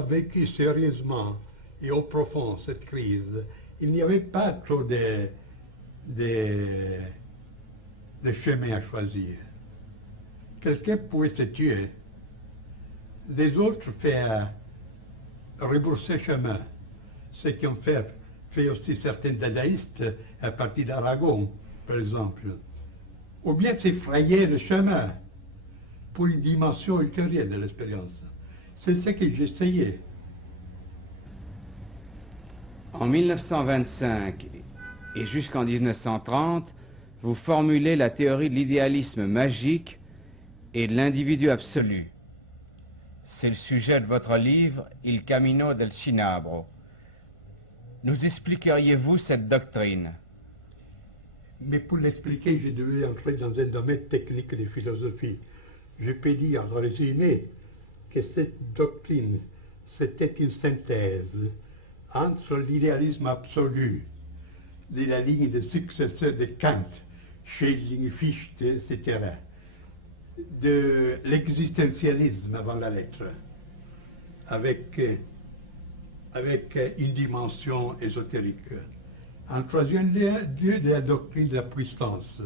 vécu sérieusement et au profond cette crise, il n'y avait pas trop de chemin à choisir. Quelqu'un pouvait se tuer, les autres faire rebourser chemin, ce qui ont fait aussi certains dadaïstes à partir d'Aragon, par exemple. Ou bien s'effrayer le chemin pour une dimension ultérieure de l'expérience. C'est ce que j'essayais. En 1925 et jusqu'en 1930, vous formulez la théorie de l'idéalisme magique et de l'individu absolu. C'est le sujet de votre livre « Il Camino del Cinabro ». Nous expliqueriez-vous cette doctrine? Mais pour l'expliquer, je devais entrer dans un domaine technique de philosophie. Je peux dire en résumé que cette doctrine, c'était une synthèse entre l'idéalisme absolu de la ligne de successeurs de Kant, Schelling, Fichte, etc., de l'existentialisme avant la lettre, avec une dimension ésotérique. En troisième lieu, de la doctrine de la puissance,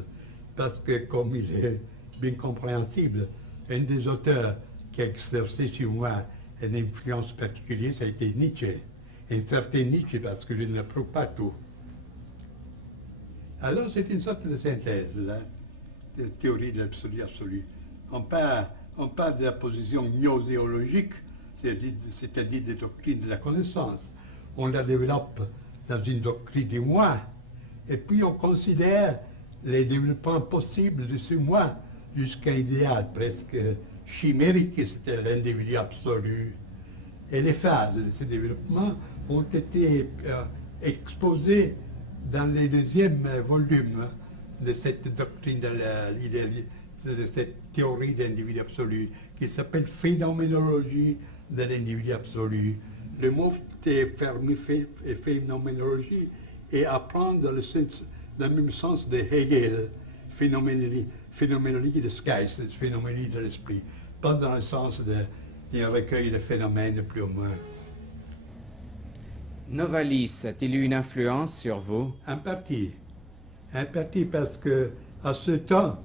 parce que, comme il est bien compréhensible, un des auteurs qui a exercé sur moi une influence particulière, ça a été Nietzsche. Un certain Nietzsche, parce que je ne l'approuve pas tout. Alors c'est une sorte de synthèse, là, de théorie de l'absolu absolu. On parle de la position gnoséologique, c'est-à-dire des doctrines de la connaissance. On la développe dans une doctrine du moi, et puis on considère les développements possibles de ce moi jusqu'à un idéal presque chimérique, c'était l'individu absolu. Et les phases de ce développement ont été exposées dans le deuxième volume de cette doctrine de cette théorie de l'individu absolu, qui s'appelle phénoménologie de l'individu absolu. Le mot phénoménologie et apprendre dans le même sens de Hegel, phénoménologie de Geist, phénoménologie de l'esprit, pas dans le sens d'un recueil de phénomènes plus ou moins. Novalis a-t-il eu une influence sur vous? En partie parce que à ce temps,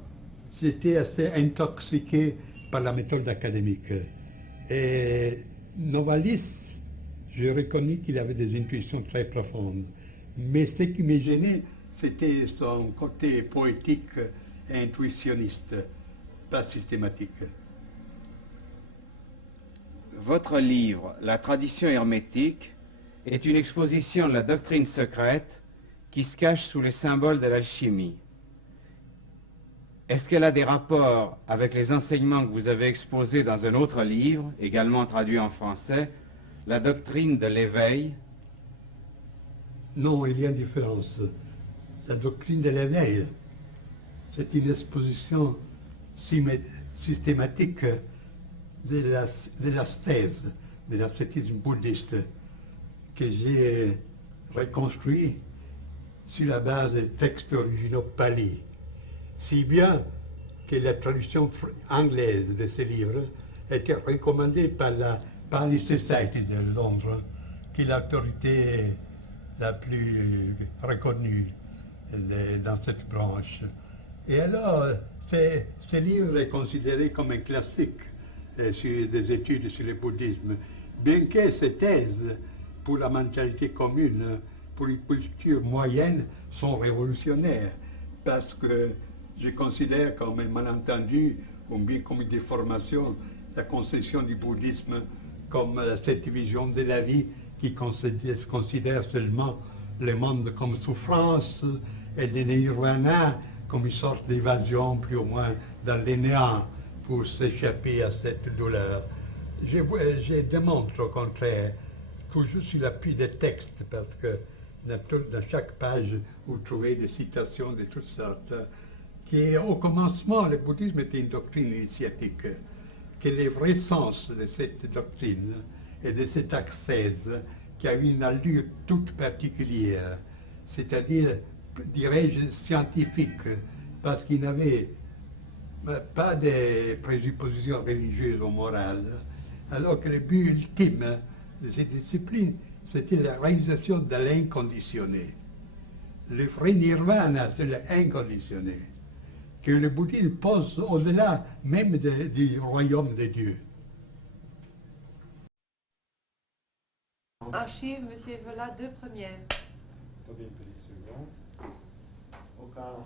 j'étais assez intoxiqué par la méthode académique. Et Novalis, je reconnais qu'il avait des intuitions très profondes. Mais ce qui me gênait, c'était son côté poétique et intuitionniste, pas systématique. Votre livre, La tradition hermétique, est une exposition de la doctrine secrète qui se cache sous les symboles de l'alchimie. Est-ce qu'elle a des rapports avec les enseignements que vous avez exposés dans un autre livre, également traduit en français, La doctrine de l'éveil? Non, il y a une différence. La doctrine de l'éveil, c'est une exposition systématique de l'ascèse, de l'ascétisme bouddhiste, que j'ai reconstruit sur la base des textes originaux pali. Si bien que la traduction anglaise de ces livres était recommandée par la Pali Society de Londres, qui est l'autorité la plus reconnue dans cette branche. Et alors, ce livre est considéré comme un classique sur des études sur le bouddhisme, bien que ces thèses, pour la mentalité commune, pour une culture moyenne, sont révolutionnaires, parce que je considère comme un malentendu, ou bien comme une déformation, la conception du bouddhisme comme cette vision de la vie qui considère seulement le monde comme souffrance et le nirvana comme une sorte d'évasion plus ou moins dans le néant pour s'échapper à cette douleur. Je démontre au contraire, toujours sur l'appui des textes, parce que dans chaque page, vous trouvez des citations de toutes sortes, qu'au commencement, le bouddhisme était une doctrine initiatique, que le vrai sens de cette doctrine et de cette ascèse, qui avait une allure toute particulière, c'est-à-dire, dirais-je, scientifique, parce qu'il n'avait pas de présuppositions religieuses ou morales, alors que le but ultime de cette discipline, c'était la réalisation de l'inconditionné. Le vrai nirvana, c'est l'inconditionné, que le bouddhisme pose au-delà même du royaume de Dieu. Archive, monsieur Vola, 2 premières. Attendez une petite seconde. Aucun.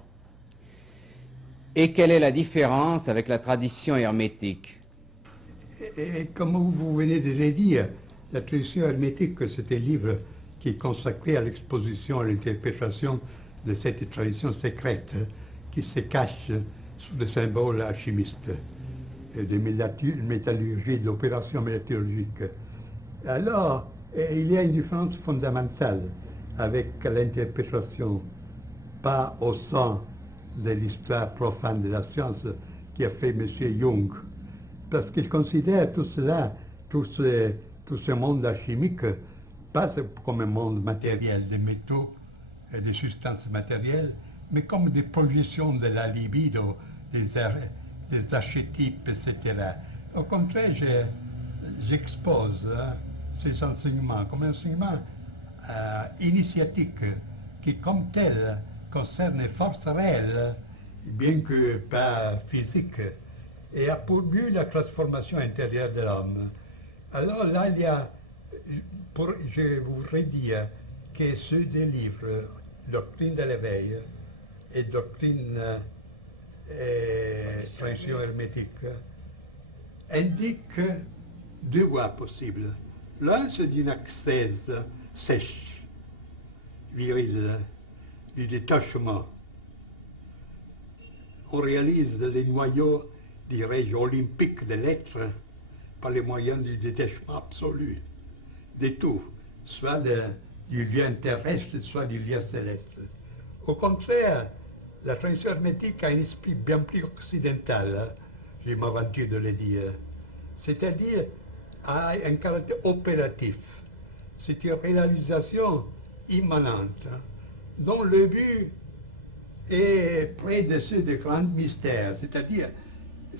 Et quelle est la différence avec la tradition hermétique? Et comme vous venez de le dire, la tradition hermétique, c'est un livre qui est consacré à l'exposition, à l'interprétation de cette tradition secrète qui se cache sous des symboles alchimistes, de métallurgie, d'opérations métallurgiques. Alors, il y a une différence fondamentale avec l'interprétation, pas au sens de l'histoire profane de la science qui a fait M. Jung, parce qu'il considère tout cela, tout ce monde alchimique, pas comme un monde matériel, de métaux et de substances matérielles, mais comme des projections de la libido, des archétypes, etc. Au contraire, j'expose ces enseignements comme un enseignement initiatique qui, comme tel, concerne les forces réelles, bien que pas physiques, et a pour but la transformation intérieure de l'homme. Alors là, il y a, je voudrais dire que ceux des livres, Doctrine de l'éveil et Doctrine tradition hermétique, indiquent 2 voies possibles. L'un, c'est d'une ascèse sèche, virile, du détachement. on réalise les noyaux, dirais-je, olympiques de l'être par les moyens du détachement absolu de tout, soit du lien terrestre, soit du lien céleste. Au contraire, la tradition hermétique a un esprit bien plus occidental, hein, je m'aventure de le dire, c'est-à-dire a un caractère opératif. C'est une réalisation immanente, hein, dont le but est près de ceux de grands mystères, c'est-à-dire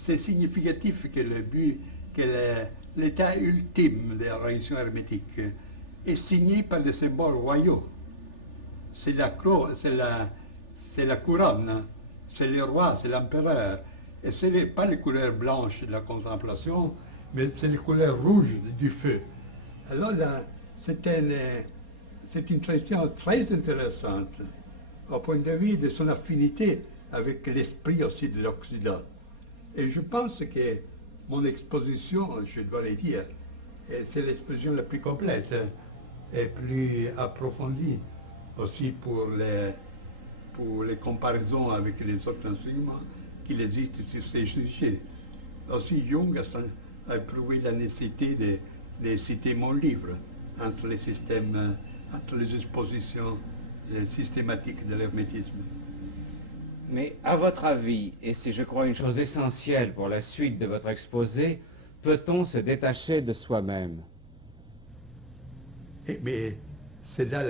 c'est significatif que le but, que l'état ultime de la religion hermétique est signé par des symboles royaux. C'est la croix, c'est la couronne, c'est le roi, c'est l'empereur. Et ce n'est pas les couleurs blanches de la contemplation, mais c'est les couleurs rouges du feu. Alors là, c'est une tradition très intéressante au point de vue de son affinité avec l'esprit aussi de l'Occident. Et je pense que mon exposition, je dois le dire, c'est l'exposition la plus complète et plus approfondie aussi pour les comparaisons avec les autres enseignements qu'il existe sur ces sujets. Aussi Jung a éprouvé la nécessité de citer mon livre entre les systèmes, entre les expositions systématiques de l'hermétisme. Mais à votre avis, et c'est je crois une chose essentielle pour la suite de votre exposé, peut-on se détacher de soi-même? Mais c'est là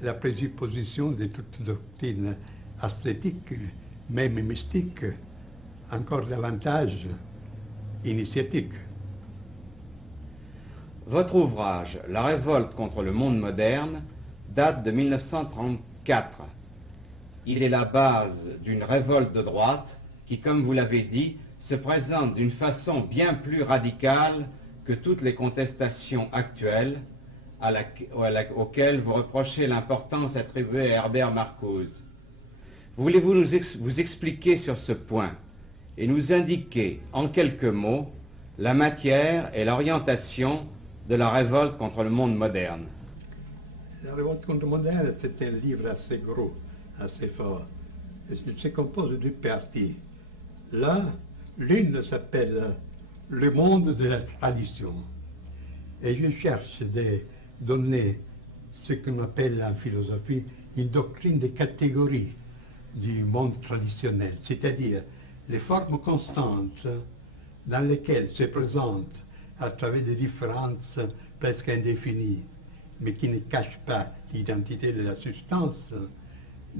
la présupposition de toute doctrine ascétique, même mystique, encore davantage initiatique. Votre ouvrage, La révolte contre le monde moderne, date de 1934. Il est la base d'une révolte de droite qui, comme vous l'avez dit, se présente d'une façon bien plus radicale que toutes les contestations actuelles auxquelles vous reprochez l'importance attribuée à Herbert Marcuse. Voulez-vous vous expliquer sur ce point et nous indiquer en quelques mots la matière et l'orientation de la révolte contre le monde moderne? La révolte contre le monde moderne, c'est un livre assez gros, assez fort. Il se compose de deux parties. Là, l'une s'appelle Le monde de la tradition. Et je cherche de donner ce qu'on appelle en philosophie une doctrine des catégories du monde traditionnel, c'est-à-dire les formes constantes dans lesquelles se présentent à travers des différences presque indéfinies, mais qui ne cachent pas l'identité de la substance,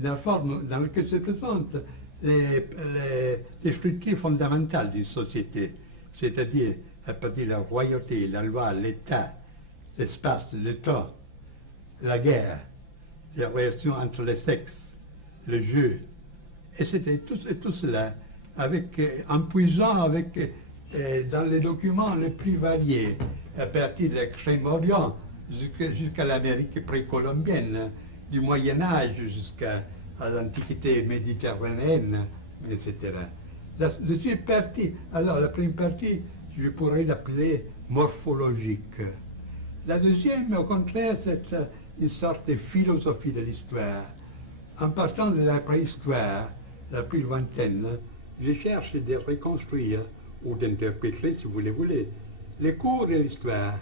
la forme dans laquelle se présentent les structures fondamentales d'une société, c'est-à-dire à partir de la royauté, la loi, l'État, l'espace, le temps, la guerre, les relations entre les sexes, le jeu, et c'était tout cela, en puisant dans les documents les plus variés, à partir de l'Extrême-Orient jusqu'à l'Amérique précolombienne, du Moyen-Âge jusqu'à l'Antiquité méditerranéenne, etc. La deuxième partie, alors la première partie, je pourrais l'appeler morphologique. La deuxième, au contraire, c'est une sorte de philosophie de l'histoire. En partant de la préhistoire, la plus lointaine, je cherche de reconstruire, ou d'interpréter, si vous le voulez, les cours de l'histoire.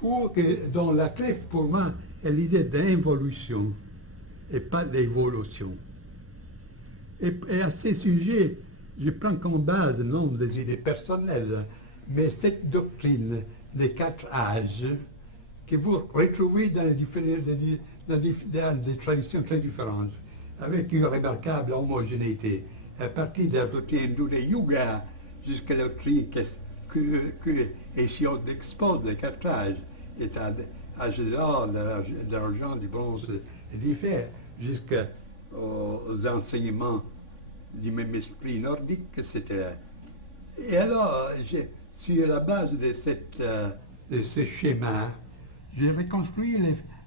Cours dont la clé, pour moi, est l'idée d'involution, et pas d'évolution. Et à ces sujets, je prends comme base non des idées personnelles, mais cette doctrine des 4 âges que vous retrouvez dans des traditions très différentes, avec une remarquable homogénéité, à partir de la doctrine hindoue de Yuga jusqu'à la doctrine que Hésiode expose des 4 âges, âge de l'or, de l'argent, du bronze et du fer, jusqu'aux enseignements du même esprit nordique, etc. Et alors, sur la base de ce schéma,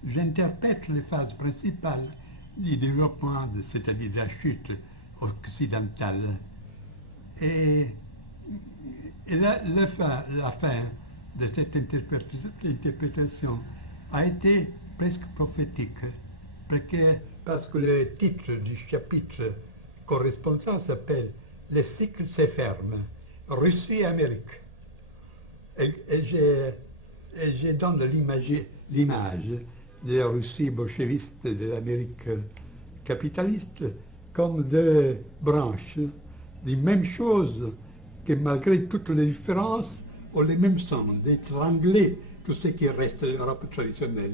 j'interprète les phases principales du développement, c'est-à-dire de la chute occidentale. Et la fin de cette interprétation a été presque prophétique, parce que le titre du chapitre correspondance s'appelle Les cycles se ferment, Russie et Amérique. Et je donne l'image de la Russie bolchéviste et de l'Amérique capitaliste comme deux branches des mêmes choses que malgré toutes les différences ont le même sens, d'étrangler tout ce qui reste de l'Europe traditionnelle.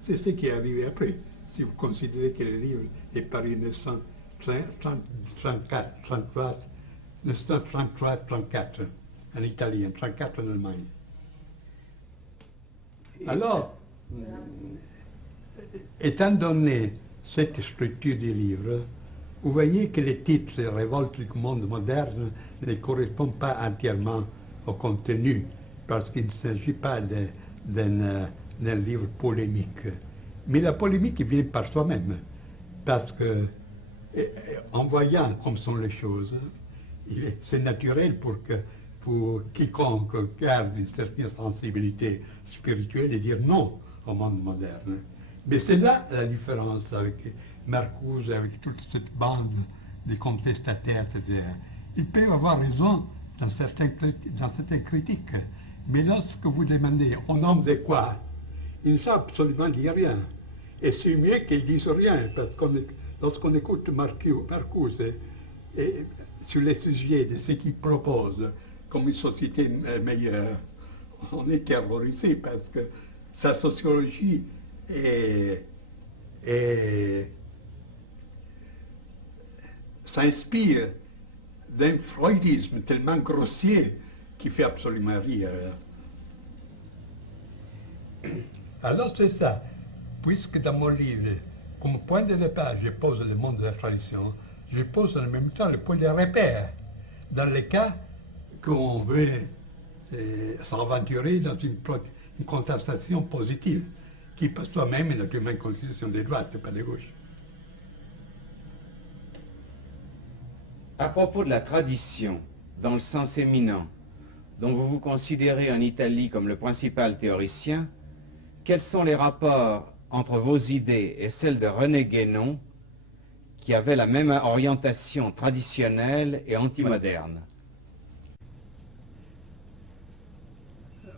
C'est ce qui est arrivé après. Si vous considérez que le livre est paru en 1933-34 en Italie, en 1934 en Allemagne. Alors, étant donné cette structure du livre, vous voyez que les titres Révolte du monde moderne ne correspondent pas entièrement au contenu, parce qu'il ne s'agit pas d'un livre polémique. Mais la polémique vient par soi-même, parce que, en voyant comme sont les choses, c'est naturel pour quiconque garde une certaine sensibilité spirituelle et dire non au monde moderne. Mais c'est là la différence avec Marcuse, avec toute cette bande de contestataires, etc. Ils peuvent avoir raison dans certaines critiques, mais lorsque vous demandez au nom de quoi, ils ne savent absolument dire rien. Et c'est mieux qu'ils disent rien, parce que lorsqu'on écoute Marcuse et sur les sujets de ce qu'il propose comme une société meilleure, on est terrorisé parce que sa sociologie s'inspire d'un freudisme tellement grossier qui fait absolument rire. Alors c'est ça, puisque dans mon livre, comme point de départ, je pose le monde de la tradition, je pose en même temps le point de repère, dans le cas qu'on veut s'aventurer dans une contestation positive, qui par soi-même est naturellement une constitution de droite, pas de gauche. À propos de la tradition, dans le sens éminent, dont vous vous considérez en Italie comme le principal théoricien, quels sont les rapports entre vos idées et celles de René Guénon, qui avait la même orientation traditionnelle et antimoderne?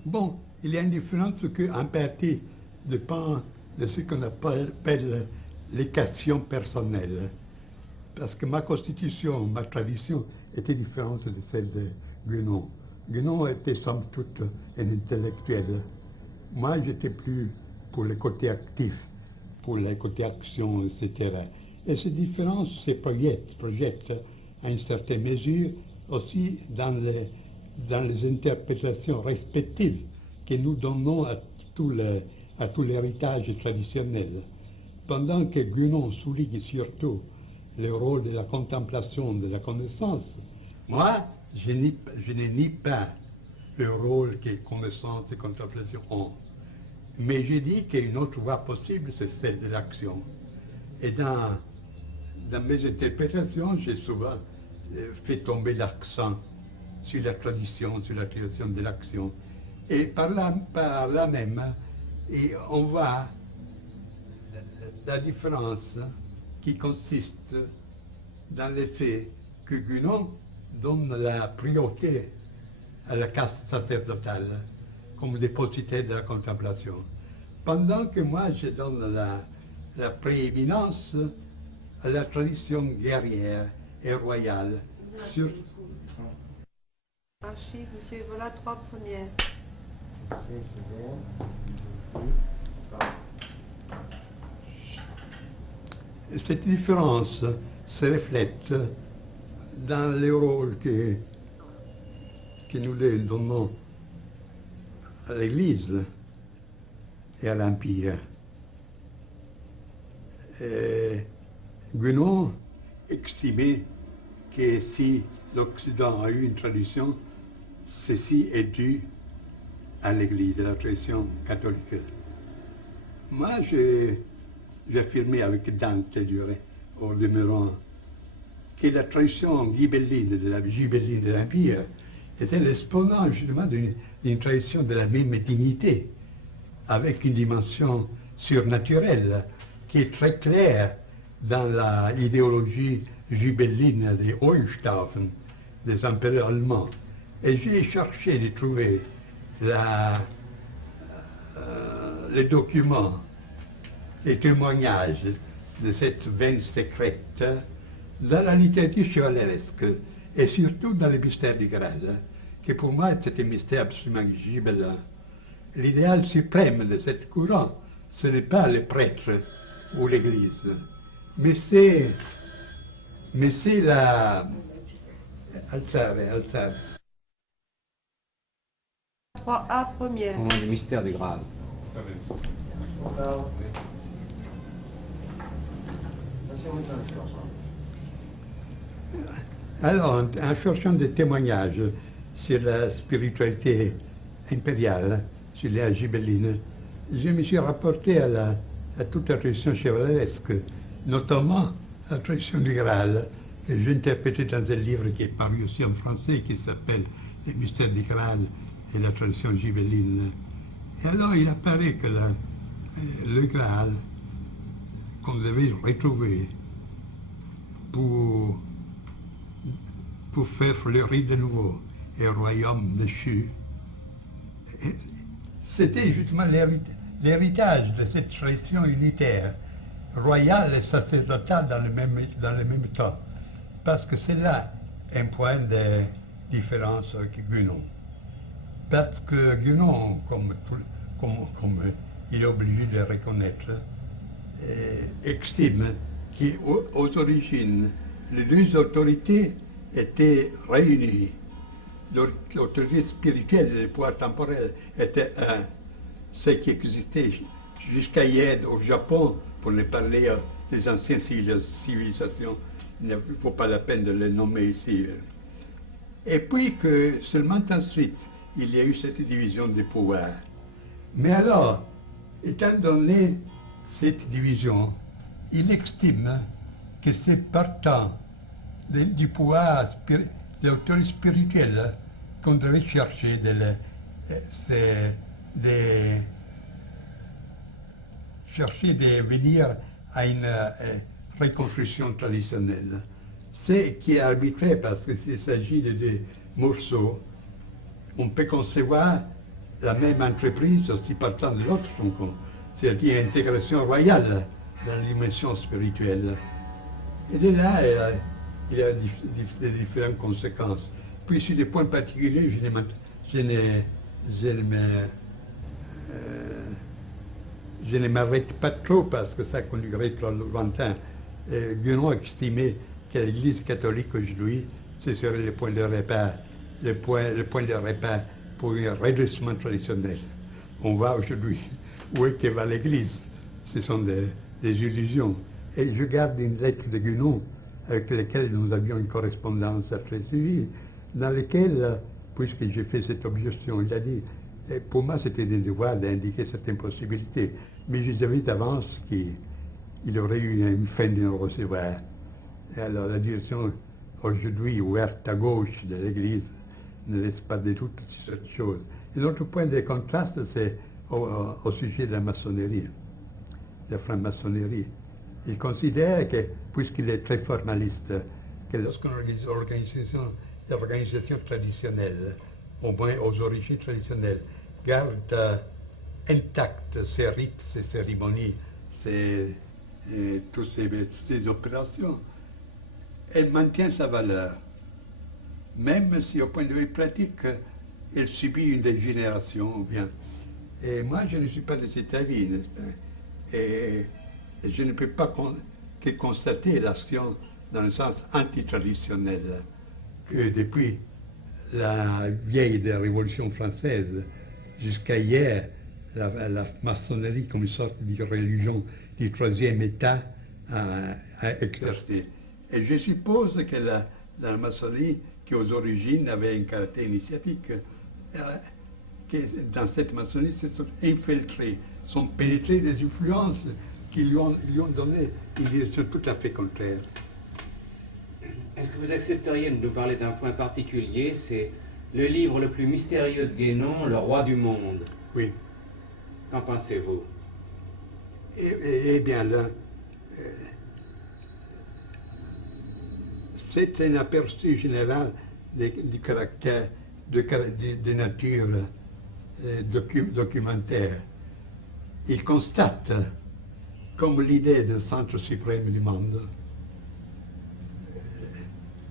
Bon, il y a une différence qu'en partie dépend de ce qu'on appelle l'équation personnelle. Parce que ma constitution, ma tradition était différente de celle de Guénon. Guénon était somme toute un intellectuel. Moi, j'étais plus pour le côté actif, pour le côté action, etc. Et ces différences se projettent à une certaine mesure aussi dans les interprétations respectives que nous donnons à tout l'héritage traditionnel. Pendant que Guénon souligne surtout le rôle de la contemplation, de la connaissance, moi, je ne nie pas le rôle que connaissance et contemplation ont. Mais je dis qu'une autre voie possible, c'est celle de l'action. Et dans mes interprétations, j'ai souvent fait tomber l'accent sur la tradition, sur la création de l'action. Et par là même, et on voit la différence qui consiste dans le fait que Guénon donne la priorité à la caste sacerdotale comme dépositaire de la contemplation, pendant que moi je donne la prééminence à la tradition guerrière et royale. Archive, monsieur, voilà 3 premières. Cette différence se reflète dans le rôle que nous donnons à l'Église et à l'Empire. Guénon estimait que si l'Occident a eu une tradition, ceci est dû à l'Église, à la tradition catholique. Moi, j'affirmais avec Dante, au demeurant, que la tradition ghibelline de l'Empire était l'exponent justement d'une tradition de la même dignité, avec une dimension surnaturelle qui est très claire dans l'idéologie Ghibelline des Hohenstaufen, des empereurs allemands. Et j'ai cherché de trouver les documents, les témoignages de cette veine secrète dans la littérature chevaleresque et surtout dans le mystère du Graal, qui pour moi c'est un mystère absolument gibelin. L'idéal suprême de cette courant, ce n'est pas le prêtre ou l'Église, mais c'est la... Alzare. 3A première. Au moment du mystère du Graal. Encore. Passiamo in tanto. Alors, en cherchant des témoignages sur la spiritualité impériale, sur la gibelline, je me suis rapporté à toute la tradition chevaleresque, notamment à la tradition du Graal, que j'ai interprété dans un livre qui est paru aussi en français, qui s'appelle Les mystères du Graal et la tradition gibelline. Et alors, il apparaît que le Graal, qu'on devait retrouver pour faire fleurir de nouveau un royaume déchu, c'était justement l'héritage de cette tradition unitaire, royale et sacerdotale dans le même temps. Parce que c'est là un point de différence avec Guénon. Parce que Guénon, comme il est obligé de reconnaître, estime qu'aux origines, les deux autorités étaient réunies. L'autorité spirituelle et le pouvoir temporel étaient un. Ce qui existait jusqu'à hier au Japon, pour ne parler des anciennes civilisations, il ne vaut pas la peine de les nommer ici. Et puis que seulement ensuite, il y a eu cette division des pouvoirs. Mais alors, étant donné cette division, il estime que c'est partant du pouvoir de l'autorité spirituelle qu'on devait chercher de venir à une reconstruction traditionnelle. C'est qui est arbitraire parce qu'il s'agit de des morceaux. On peut concevoir la même entreprise aussi partant de l'autre, c'est-à-dire intégration royale dans la dimension spirituelle. Et de là, il y a des différentes conséquences. Puis sur des points particuliers, je ne m'arrête pas trop parce que ça conduirait trop lointain. Guénon estimait que l'Église catholique aujourd'hui, ce serait le point de repère, le point de repère pour un redressement traditionnel. On voit aujourd'hui où est que va l'Église. Ce sont des illusions. Et je garde une lettre de Guénon avec laquelle nous avions une correspondance très suivie, dans laquelle, puisque j'ai fait cette objection, il a dit, pour moi c'était un devoir d'indiquer certaines possibilités, mais je savais d'avance qu'il aurait eu une fin de nous recevoir. Et alors la direction aujourd'hui ouverte à gauche de l'Église ne laisse pas de doute sur cette chose. Et l'autre point de contraste, c'est au sujet de la maçonnerie, de la franc-maçonnerie. Il considère que, puisqu'il est très formaliste, que lorsqu'on organise l'organisation traditionnelle, au moins aux origines traditionnelles, garde intactes ces rites, ces cérémonies, toutes ces opérations, elle maintient sa valeur, même si au point de vue pratique, elle subit une dégénération ou bien. Et moi, je ne suis pas de cet avis, n'est-ce pas? Et je ne peux pas que constater l'action dans le sens antitraditionnel, que depuis la vieille Révolution française jusqu'à hier, la maçonnerie comme une sorte de religion du troisième État a exercé. Et je suppose que la maçonnerie, qui aux origines avait un caractère initiatique, que dans cette maçonnerie se sont infiltrés, sont pénétrés des influences qui lui ont donné une direction tout à fait contraire. Est-ce que vous accepteriez de nous parler d'un point particulier? C'est le livre le plus mystérieux de Guénon, Le Roi du Monde. Oui. Qu'en pensez-vous? Eh bien là, C'est un aperçu général du caractère de nature documentaire. Il constate comme l'idée d'un centre suprême du monde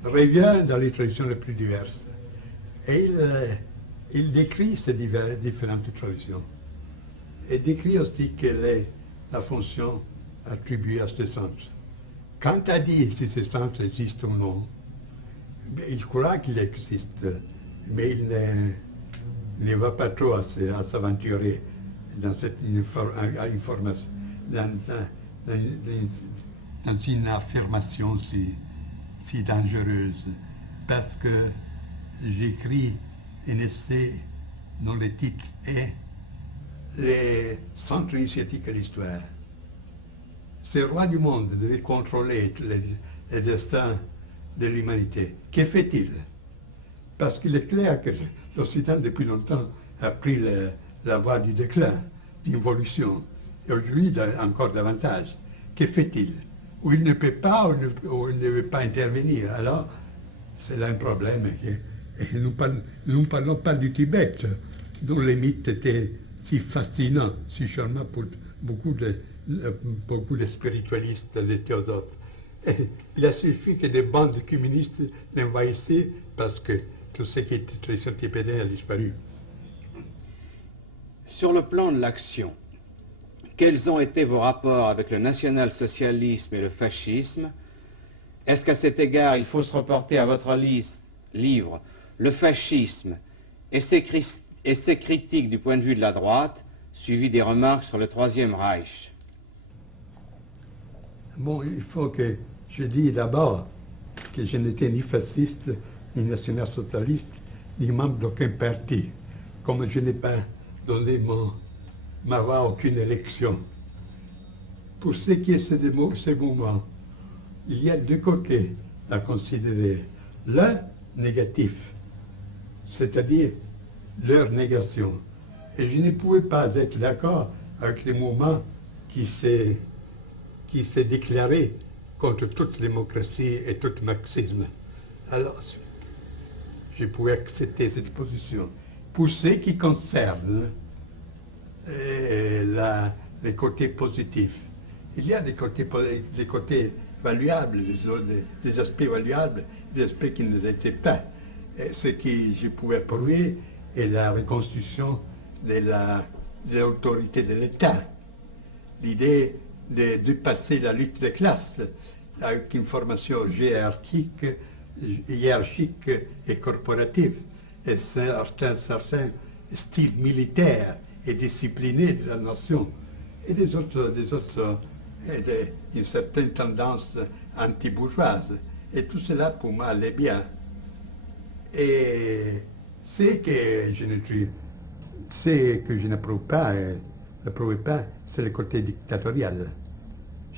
revient dans les traditions les plus diverses. Et il décrit ces différentes traditions. Et décrit aussi quelle est la fonction attribuée à ce centre. Quant à dire si ce centre existe ou non, il croit qu'il existe, mais il ne va pas trop à s'aventurer dans cette information, dans une affirmation si dangereuse, parce que j'écris un essai dont le titre est Les centres initiatiques de l'histoire. Ces rois du monde devaient contrôler les destins de l'humanité. Que fait-il? Parce qu'il est clair que l'Occident, depuis longtemps, a pris la voie du déclin, d'involution. Et aujourd'hui, encore davantage. Que fait-il? Ou il ne peut pas, ou il ne veut pas intervenir. Alors, c'est là un problème. Et nous ne parlons pas du Tibet, dont les mythes étaient si fascinants, si charmants pour beaucoup de spiritualistes, de théosophes. Et il a suffi que des bandes communistes l'envahissaient parce que tout ce qui était tradition tibétaine a disparu. Sur le plan de l'action, quels ont été vos rapports avec le national-socialisme et le fascisme? Est-ce qu'à cet égard, il faut se reporter à votre livre « Le fascisme et ses critiques du point de vue de la droite », suivi des remarques sur le Troisième Reich? Bon, il faut que je dise d'abord que je n'étais ni fasciste, ni national-socialiste, ni membre d'aucun parti, comme je n'ai pas donné ma voix à aucune élection. Pour ce qui est de ces mouvements, il y a deux côtés à considérer. L'un négatif, c'est-à-dire leur négation. Et je ne pouvais pas être d'accord avec les mouvements qui s'est déclaré contre toute démocratie et tout marxisme. Alors, je pouvais accepter cette position. Pour ce qui concerne les côtés positifs, il y a des côtés valuables, des aspects valuables, des aspects qui ne l'étaient pas. Et ce que je pouvais prouver est la reconstruction de l'autorité de l'État. L'idée de dépasser la lutte des classes avec une formation hiérarchique et corporative, et un certain style militaire et discipliné de la nation, et une certaine tendance anti-bourgeoise. Et tout cela, pour moi, allait bien. Et ce que je n'approuve pas, c'est le côté dictatorial.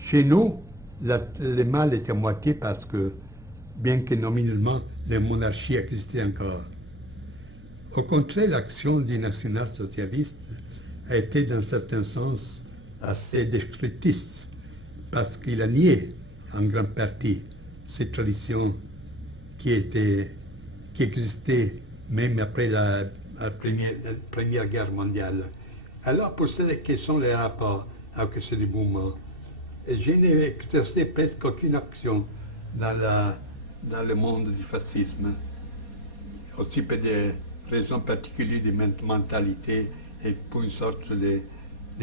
Chez nous, le mal est à moitié parce que, bien que nominalement, la monarchie existait encore. Au contraire, l'action du national-socialiste a été, dans un certain sens, assez destructrice, parce qu'il a nié, en grande partie, ces traditions qui existaient même après la Première Guerre mondiale. Alors, pour ce qui sont les rapports avec ce mouvement, je n'ai exercé presque aucune action dans le monde du fascisme, aussi pour des raisons particulières de mentalité et pour une sorte de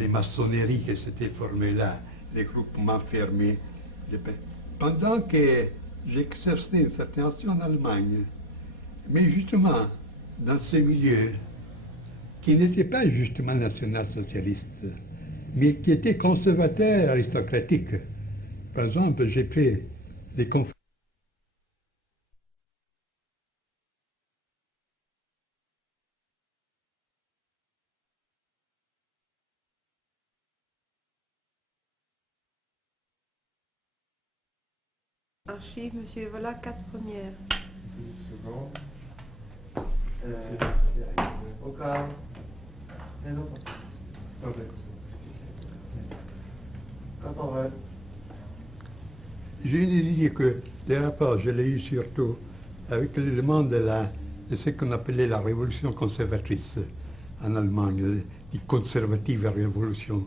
maçonnerie qui s'était formée là, des groupements fermés. Pendant que j'exerçais une certaine action en Allemagne, mais justement dans ce milieu qui n'était pas justement national-socialiste, mais qui était conservateur aristocratique. Par exemple, j'ai fait des conférences. Archive, monsieur, voilà 4 premières. Une seconde. Au cas. Non, pas ça. Quand on va. j'ai une idée que les rapports, je l'ai eu surtout avec l'élément de ce qu'on appelait la révolution conservatrice en Allemagne, die conservative révolution.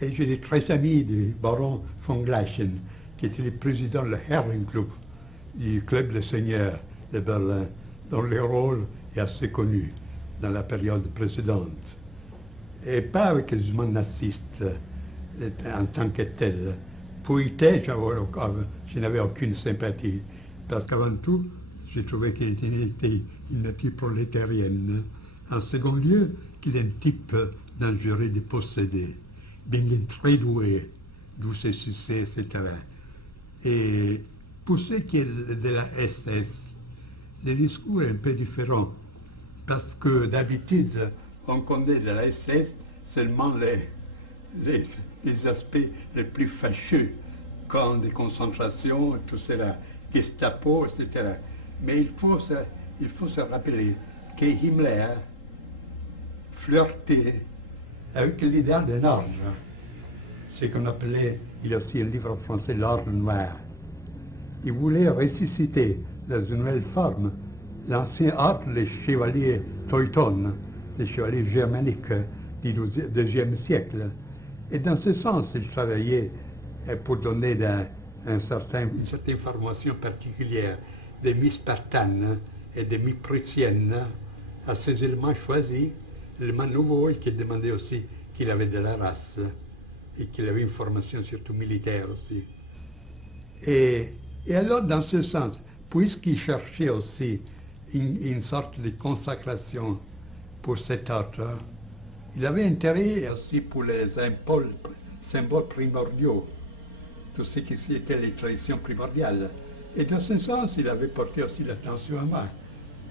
Et j'ai des très amis du baron von Gleichen, qui était le président du Herrenclub, du club des seigneurs de Berlin, dont le rôle est assez connu dans la période précédente. Et pas avec les mouvements nazistes en tant que tel. Pour Hitler, je n'avais aucune sympathie, parce qu'avant tout, j'ai trouvé qu'il était une nature prolétarienne. En second lieu, qu'il est un type dangereux de posséder, bien très doué, d'où ses succès, etc. Et pour ce qui est de la SS, le discours est un peu différent, parce que d'habitude, on connaît de la SS seulement les aspects les plus fâcheux, camps de concentration, tout cela, Gestapo, etc. Mais il faut se rappeler que Himmler flirtait avec l'idéal d'un ordre, ce qu'on appelait, il y a aussi un livre en français, l'ordre noir. Il voulait ressusciter dans une nouvelle forme l'ancien ordre, les chevaliers Teutones, les chevaliers germaniques du IIe siècle. Et dans ce sens, il travaillait pour donner une certaine formation particulière des mi-spartanes et des mi-prussiennes à ces éléments choisis, éléments nouveaux, et qui demandaient aussi qu'il avait de la race et qu'il avait une formation surtout militaire aussi. Et alors, dans ce sens, puisqu'il cherchait aussi une sorte de consacration pour cet ordre, il avait intérêt aussi pour les symboles primordiaux, tout ce qui était les traditions primordiales. Et dans ce sens, il avait porté aussi l'attention à moi.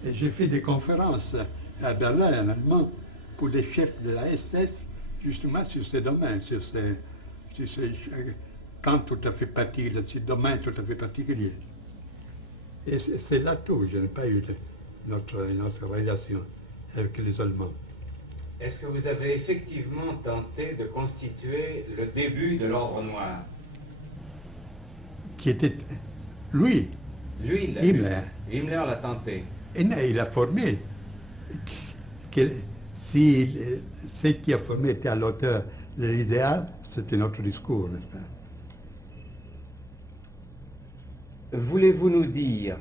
Et j'ai fait des conférences à Berlin, en allemand, pour les chefs de la SS, justement sur ces domaines, sur ces camps tout à fait particuliers, ces domaines tout à fait particuliers. Et c'est là tout, je n'ai pas eu notre relation avec les Allemands. Est-ce que vous avez effectivement tenté de constituer le début de l'Ordre Noir? Qui était lui. Lui, il l'a Himmler. fait. Himmler l'a tenté. Et il a formé. Si ce qui a formé était à l'auteur de l'idéal, c'était notre discours, n'est-ce pas? Voulez-vous nous dire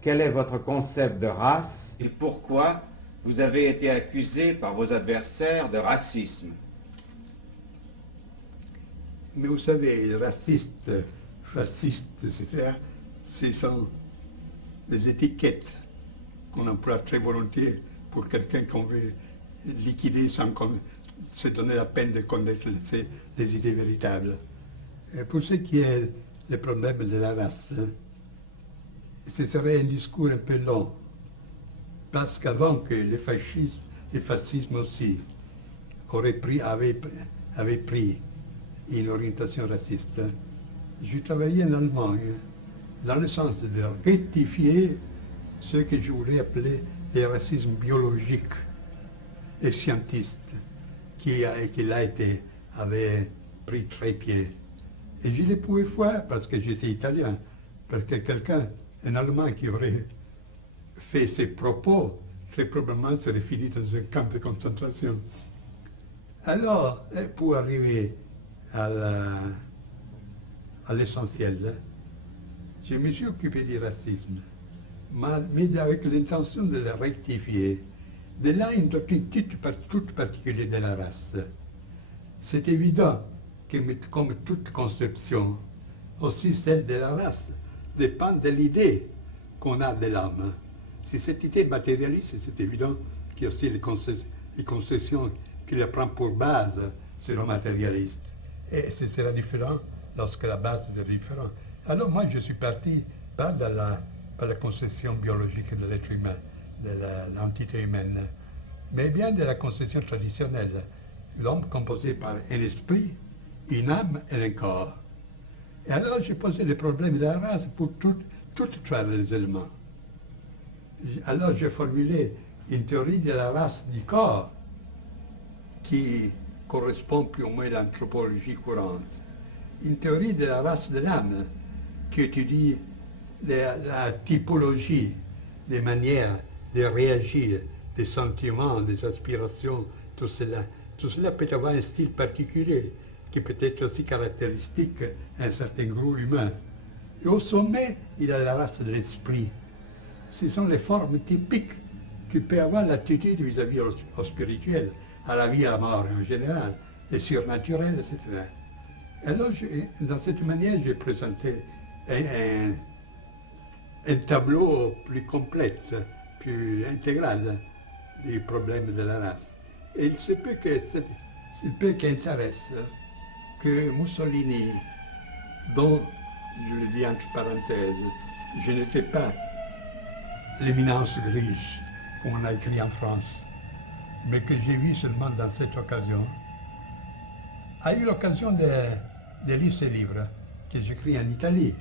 quel est votre concept de race et pourquoi vous avez été accusé par vos adversaires de racisme? Mais vous savez, racistes, fascistes, etc., ce sont des étiquettes qu'on emploie très volontiers pour quelqu'un qu'on veut liquider sans se donner la peine de connaître les idées véritables. Et pour ce qui est le problème de la race, ce serait un discours un peu long, parce qu'avant que le fascisme aussi avait pris une orientation raciste, je travaillais en Allemagne dans le sens de rectifier ce que je voulais appeler le racisme biologique et scientiste qui avait pris très pied. Et je ne pouvais voir parce que j'étais italien, parce que un Allemand qui aurait fait ses propos, très probablement serait fini dans un camp de concentration. Alors, pour arriver à l'essentiel, je me suis occupé du racisme, mais avec l'intention de le rectifier. De là, une doctrine toute particulière de la race. C'est évident que, comme toute conception, aussi celle de la race dépend de l'idée qu'on a de l'homme. Si cette idée est matérialiste, c'est évident qu'il y a aussi les concessions qu'il prend pour base seront matérialistes. Et ce sera différent lorsque la base est différente. Alors moi, je suis parti pas par la concession biologique de l'être humain, de l'entité humaine, mais bien de la conception traditionnelle. L'homme composé par un esprit, une âme et un corps. Et alors j'ai posé le problème de la race pour toutes les éléments. Alors j'ai formulé une théorie de la race du corps qui correspond plus ou moins à l'anthropologie courante. Une théorie de la race de l'âme qui étudie la typologie, les manières de réagir, des sentiments, des aspirations, tout cela. Tout cela peut avoir un style particulier, qui peut être aussi caractéristique d'un certain groupe humain. Et au sommet, il a la race de l'esprit. Ce sont les formes typiques qui peut avoir l'attitude vis-à-vis au spirituel, à la vie et à la mort en général, les surnaturels, etc. Alors, dans cette manière, j'ai présenté un tableau plus complet, plus intégral du problème de la race. Et il se peut qu'intéresse que Mussolini, dont, je le dis entre parenthèses, je n'étais pas l'éminence grise, comme on a écrit en France, mais que j'ai vu seulement dans cette occasion, a eu l'occasion de lire ce livre que j'écris en Italie.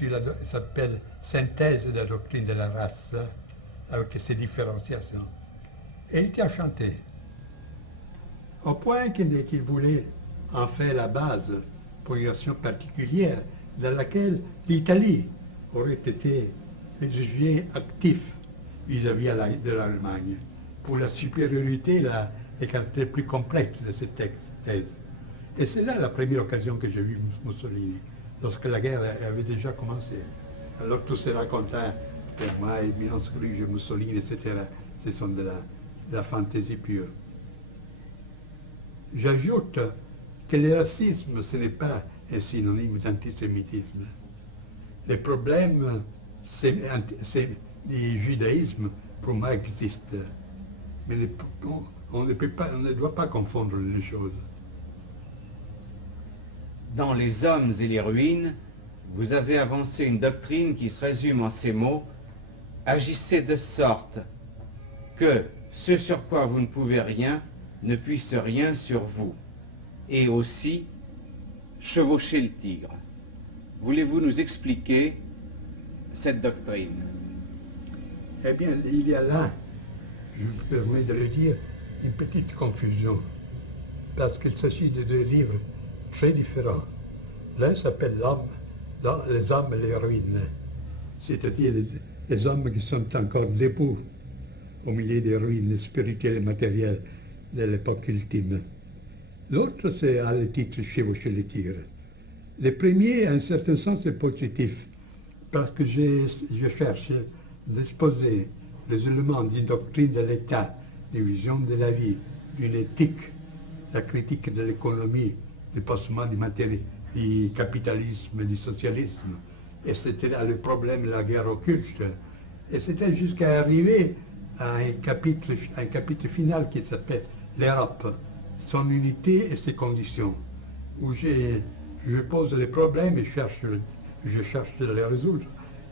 Il s'appelle Synthèse de la doctrine de la race, avec ses différenciations. Et il était enchanté, au point qu'il voulait en faire la base pour une action particulière dans laquelle l'Italie aurait été le sujet actif vis-à-vis de l'Allemagne, pour la supériorité, les caractères plus complexes de cette thèse. Et c'est là la première occasion que j'ai vu Mussolini, lorsque la guerre avait déjà commencé. Alors tout se racontait, moi, éminence grise, Mussolini, etc. Ce sont de la fantaisie pure. J'ajoute que le racisme, ce n'est pas un synonyme d'antisémitisme. Les problèmes du judaïsme, pour moi, existent. Mais on ne doit pas confondre les choses. Dans Les hommes et les ruines, vous avez avancé une doctrine qui se résume en ces mots: agissez de sorte que ce sur quoi vous ne pouvez rien ne puisse rien sur vous, et aussi chevaucher le tigre. Voulez-vous nous expliquer cette doctrine? Eh bien, il y a là, je me permets de le dire, une petite confusion, parce qu'il s'agit de deux livres très différents. L'un s'appelle Les hommes et les ruines, c'est-à-dire les hommes qui sont encore debout au milieu des ruines spirituelles et matérielles de l'époque ultime. L'autre, c'est à le titre Chevaucher les tigres. Le premier, en un certain sens, est positif, parce que je cherche d'exposer les éléments d'une doctrine de l'État, d'une vision de la vie, d'une éthique, la critique de l'économie, du passement du capitalisme et du socialisme. Et c'était là le problème de la guerre occulte. Et c'était jusqu'à arriver à un chapitre final qui s'appelle l'Europe, son unité et ses conditions, où je pose les problèmes et je cherche de les résoudre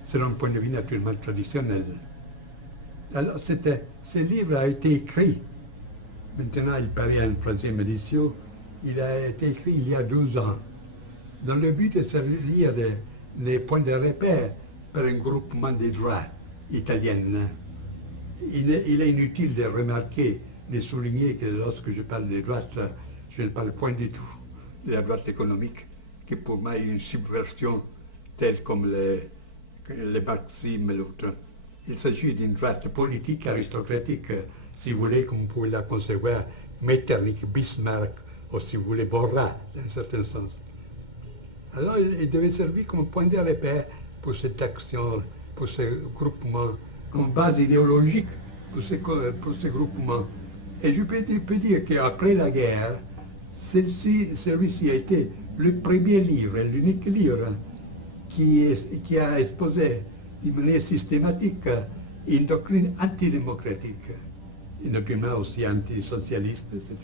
selon un point de vue naturellement traditionnel. Alors ce livre a été écrit, maintenant il paraît en 3e édition, il a été écrit il y a 12 ans, dans le but de servir des points de repère pour un groupement des droits italiennes. Il est inutile de remarquer, de souligner que lorsque je parle des droites, je ne parle point du tout de la droite économique, qui pour moi est une subversion telle comme les marxisme et l'autre. Il s'agit d'une droite politique aristocratique, si vous voulez, comme vous pouvez la concevoir, Metternich, Bismarck, ou si vous voulez, Borra, dans un certain sens. Alors il devait servir comme point de repère pour cette action, pour ce groupement, comme base idéologique pour ce groupement. Et je peux dire qu'après la guerre, celui-ci a été le premier livre, l'unique livre qui a exposé d'une manière systématique une doctrine antidémocratique, une doctrine aussi antisocialiste, etc.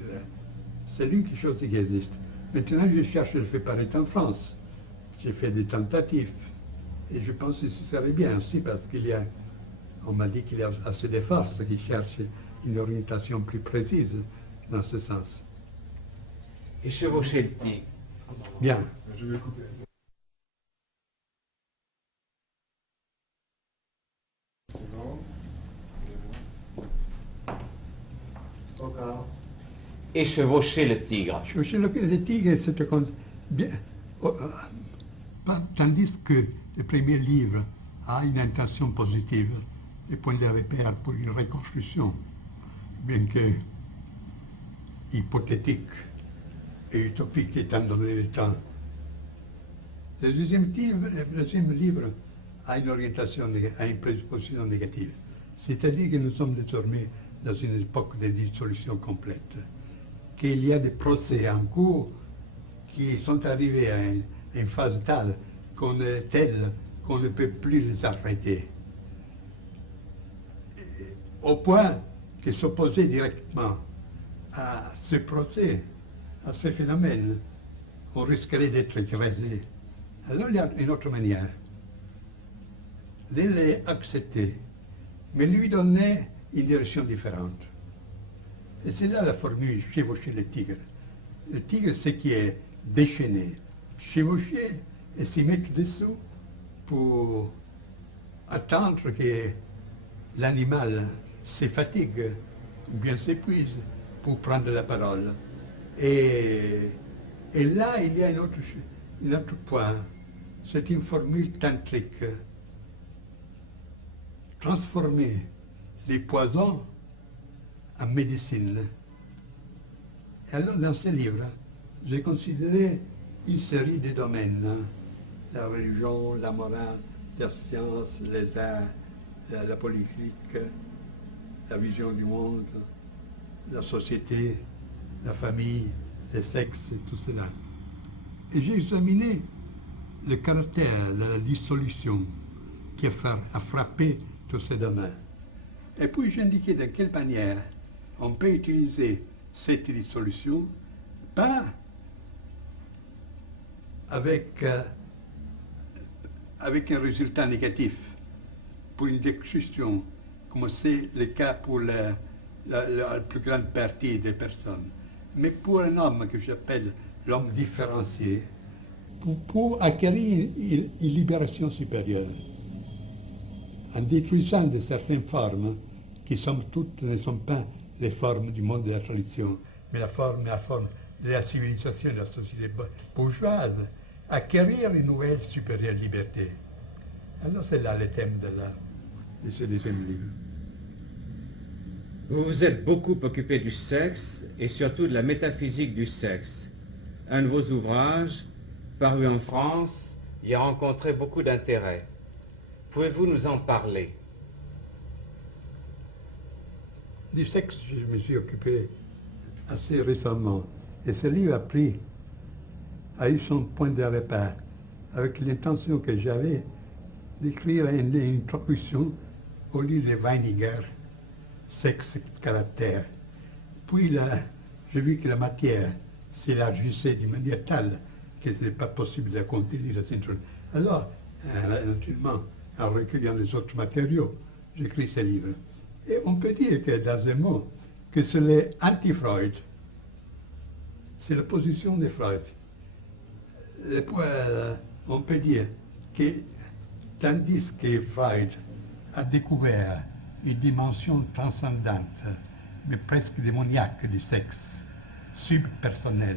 C'est l'unique chose qui existe. Maintenant, je cherche à le faire paraître en France. J'ai fait des tentatives. Et je pense que ce serait bien aussi parce on m'a dit qu'il y a assez de forces qui cherchent une orientation plus précise dans ce sens. Et chevaucher le tigre. Bien. Je vais couper. C'est bon. Encore. Et chevaucher le tigre. Chevaucher le tigre, c'est bien. Tandis que le premier livre a une intention positive, le point de repère pour une reconstruction, bien que hypothétique et utopique étant donné le temps. Le deuxième livre a une orientation, a une présupposition négative. C'est-à-dire que nous sommes désormais dans une époque de dissolution complète, qu'il y a des procès en cours qui sont arrivés à une phase telle qu'on ne peut plus les arrêter. Au point que s'opposer directement à ce procès, à ce phénomène, on risquerait d'être écrasé. Alors il y a une autre manière de les accepter, mais lui donner une direction différente. Et c'est là la formule chevaucher le tigre. Le tigre, c'est qui est déchaîné, chevaucher et s'y mettre dessous pour attendre que l'animal se fatigue ou bien s'épuise pour prendre la parole. Et là, il y a un autre point. C'est une formule tantrique. Transformer les poisons en médecine. Et alors, dans ce livre, j'ai considéré une série de domaines. La religion, la morale, la science, les arts, la politique, la vision du monde, la société, la famille, le sexe et tout cela. Et j'ai examiné le caractère de la dissolution qui a frappé tous ces domaines. Et puis j'ai indiqué de quelle manière on peut utiliser cette dissolution, pas avec un résultat négatif pour une destruction, comme c'est le cas pour la plus grande partie des personnes, mais pour un homme que j'appelle l'homme différencié, pour acquérir une libération supérieure, en détruisant de certaines formes qui, somme toute, ne sont pas les formes du monde de la tradition, mais la forme de la civilisation de la société bourgeoise, acquérir une nouvelle supérieure liberté. Alors c'est là le thème de ce deuxième livre. Vous vous êtes beaucoup occupé du sexe et surtout de la métaphysique du sexe. Un de vos ouvrages, paru en France, y a rencontré beaucoup d'intérêt. Pouvez-vous nous en parler? Du sexe, je me suis occupé assez récemment. Et ce livre a eu son point de repère, avec l'intention que j'avais d'écrire une introduction au livre de Weininger, Sexe et caractère. Puis là, j'ai vu que la matière s'élargissait d'une manière telle que ce n'est pas possible de contenir cette introduction. Alors, naturellement, en recueillant les autres matériaux, j'écris ce livre. Et on peut dire que, dans un mot, que c'est l'anti-Freud. C'est la position de Freud. On peut dire que, tandis que Freud a découvert une dimension transcendante, mais presque démoniaque du sexe, subpersonnel,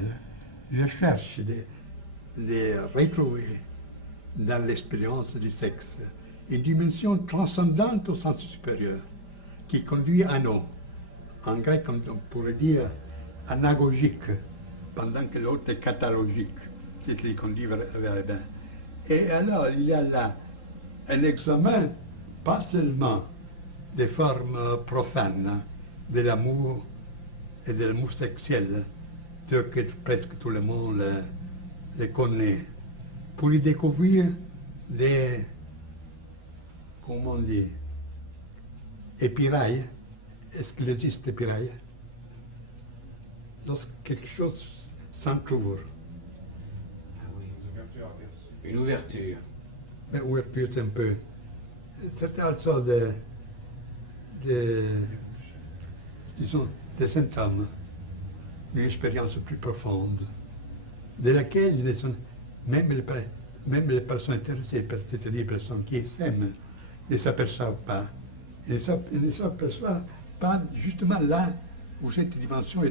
je cherche de retrouver dans l'expérience du sexe une dimension transcendante au sens supérieur, qui conduit à nous. En grec, on pourrait dire anagogique, pendant que l'autre est catalogique, c'est qui conduit vers le bien. Et alors, il y a là un examen, pas seulement des formes profanes de l'amour et de l'amour sexuel, tel que presque tout le monde le connaît, pour y découvrir des, comment on dit, épirailles. Est-ce qu'il existe épirailles? Lorsque quelque chose s'entrouvre. Ah oui, une ouverture. Mais ouverture, c'est un peu. C'est une sorte disons, de saint homme, une expérience plus profonde, de laquelle même les personnes intéressées, c'est-à-dire les personnes qui s'aiment, ne s'aperçoivent pas. Ils ne s'aperçoivent pas justement là où cette dimension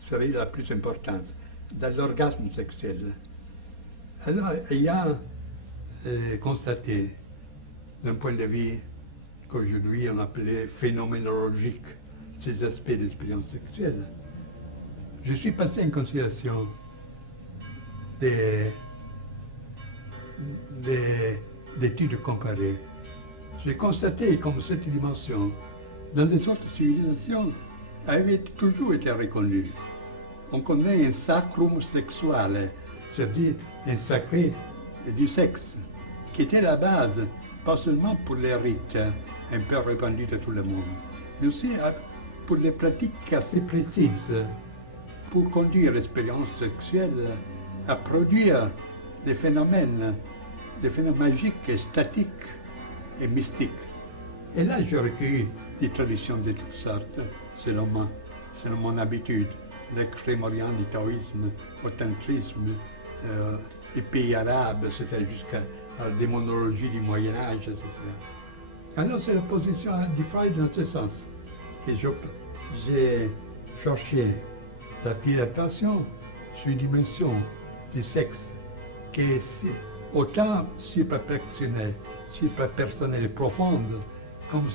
serait la plus importante, dans l'orgasme sexuel. Alors, il y a constaté d'un point de vue qu'aujourd'hui on appelait phénoménologique ces aspects d'expérience sexuelle. Je suis passé en considération d'études comparées. J'ai constaté comme cette dimension, dans les autres civilisations, avait toujours été reconnue. On connaît un sacrum sexual, c'est-à-dire un sacré du sexe, qui était la base, pas seulement pour les rites un peu répandus de tout le monde, mais aussi pour les pratiques assez précises, pour conduire l'expérience sexuelle à produire des phénomènes magiques, statiques et mystiques. Et là, j'ai recueilli des traditions de toutes sortes, selon mon habitude. L'extrême-orient du taoïsme, au tantrisme, les pays arabes, c'était jusqu'à la démonologie du Moyen-Âge, etc. Alors, c'est la position du Freud dans ce sens. Et j'ai cherché la dilatation sur une dimension du sexe qui est autant suprapersonnelle et profonde comme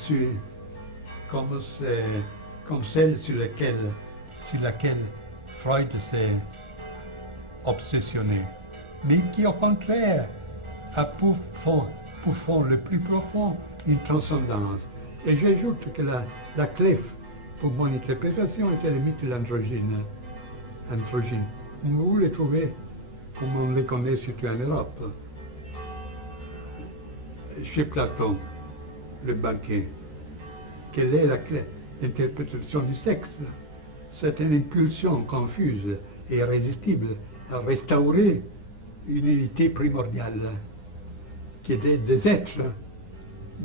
celle sur laquelle Freud s'est obsessionné, mais qui au contraire a pour fond le plus profond une transcendance. Et j'ajoute que la clé pour mon interprétation était le mythe de l'androgyne. Vous les trouvez comme on les connaît surtout en Europe. Chez Platon, le banquet, quelle est l'interprétation du sexe? C'est une impulsion confuse et irrésistible à restaurer une unité primordiale, qui était des êtres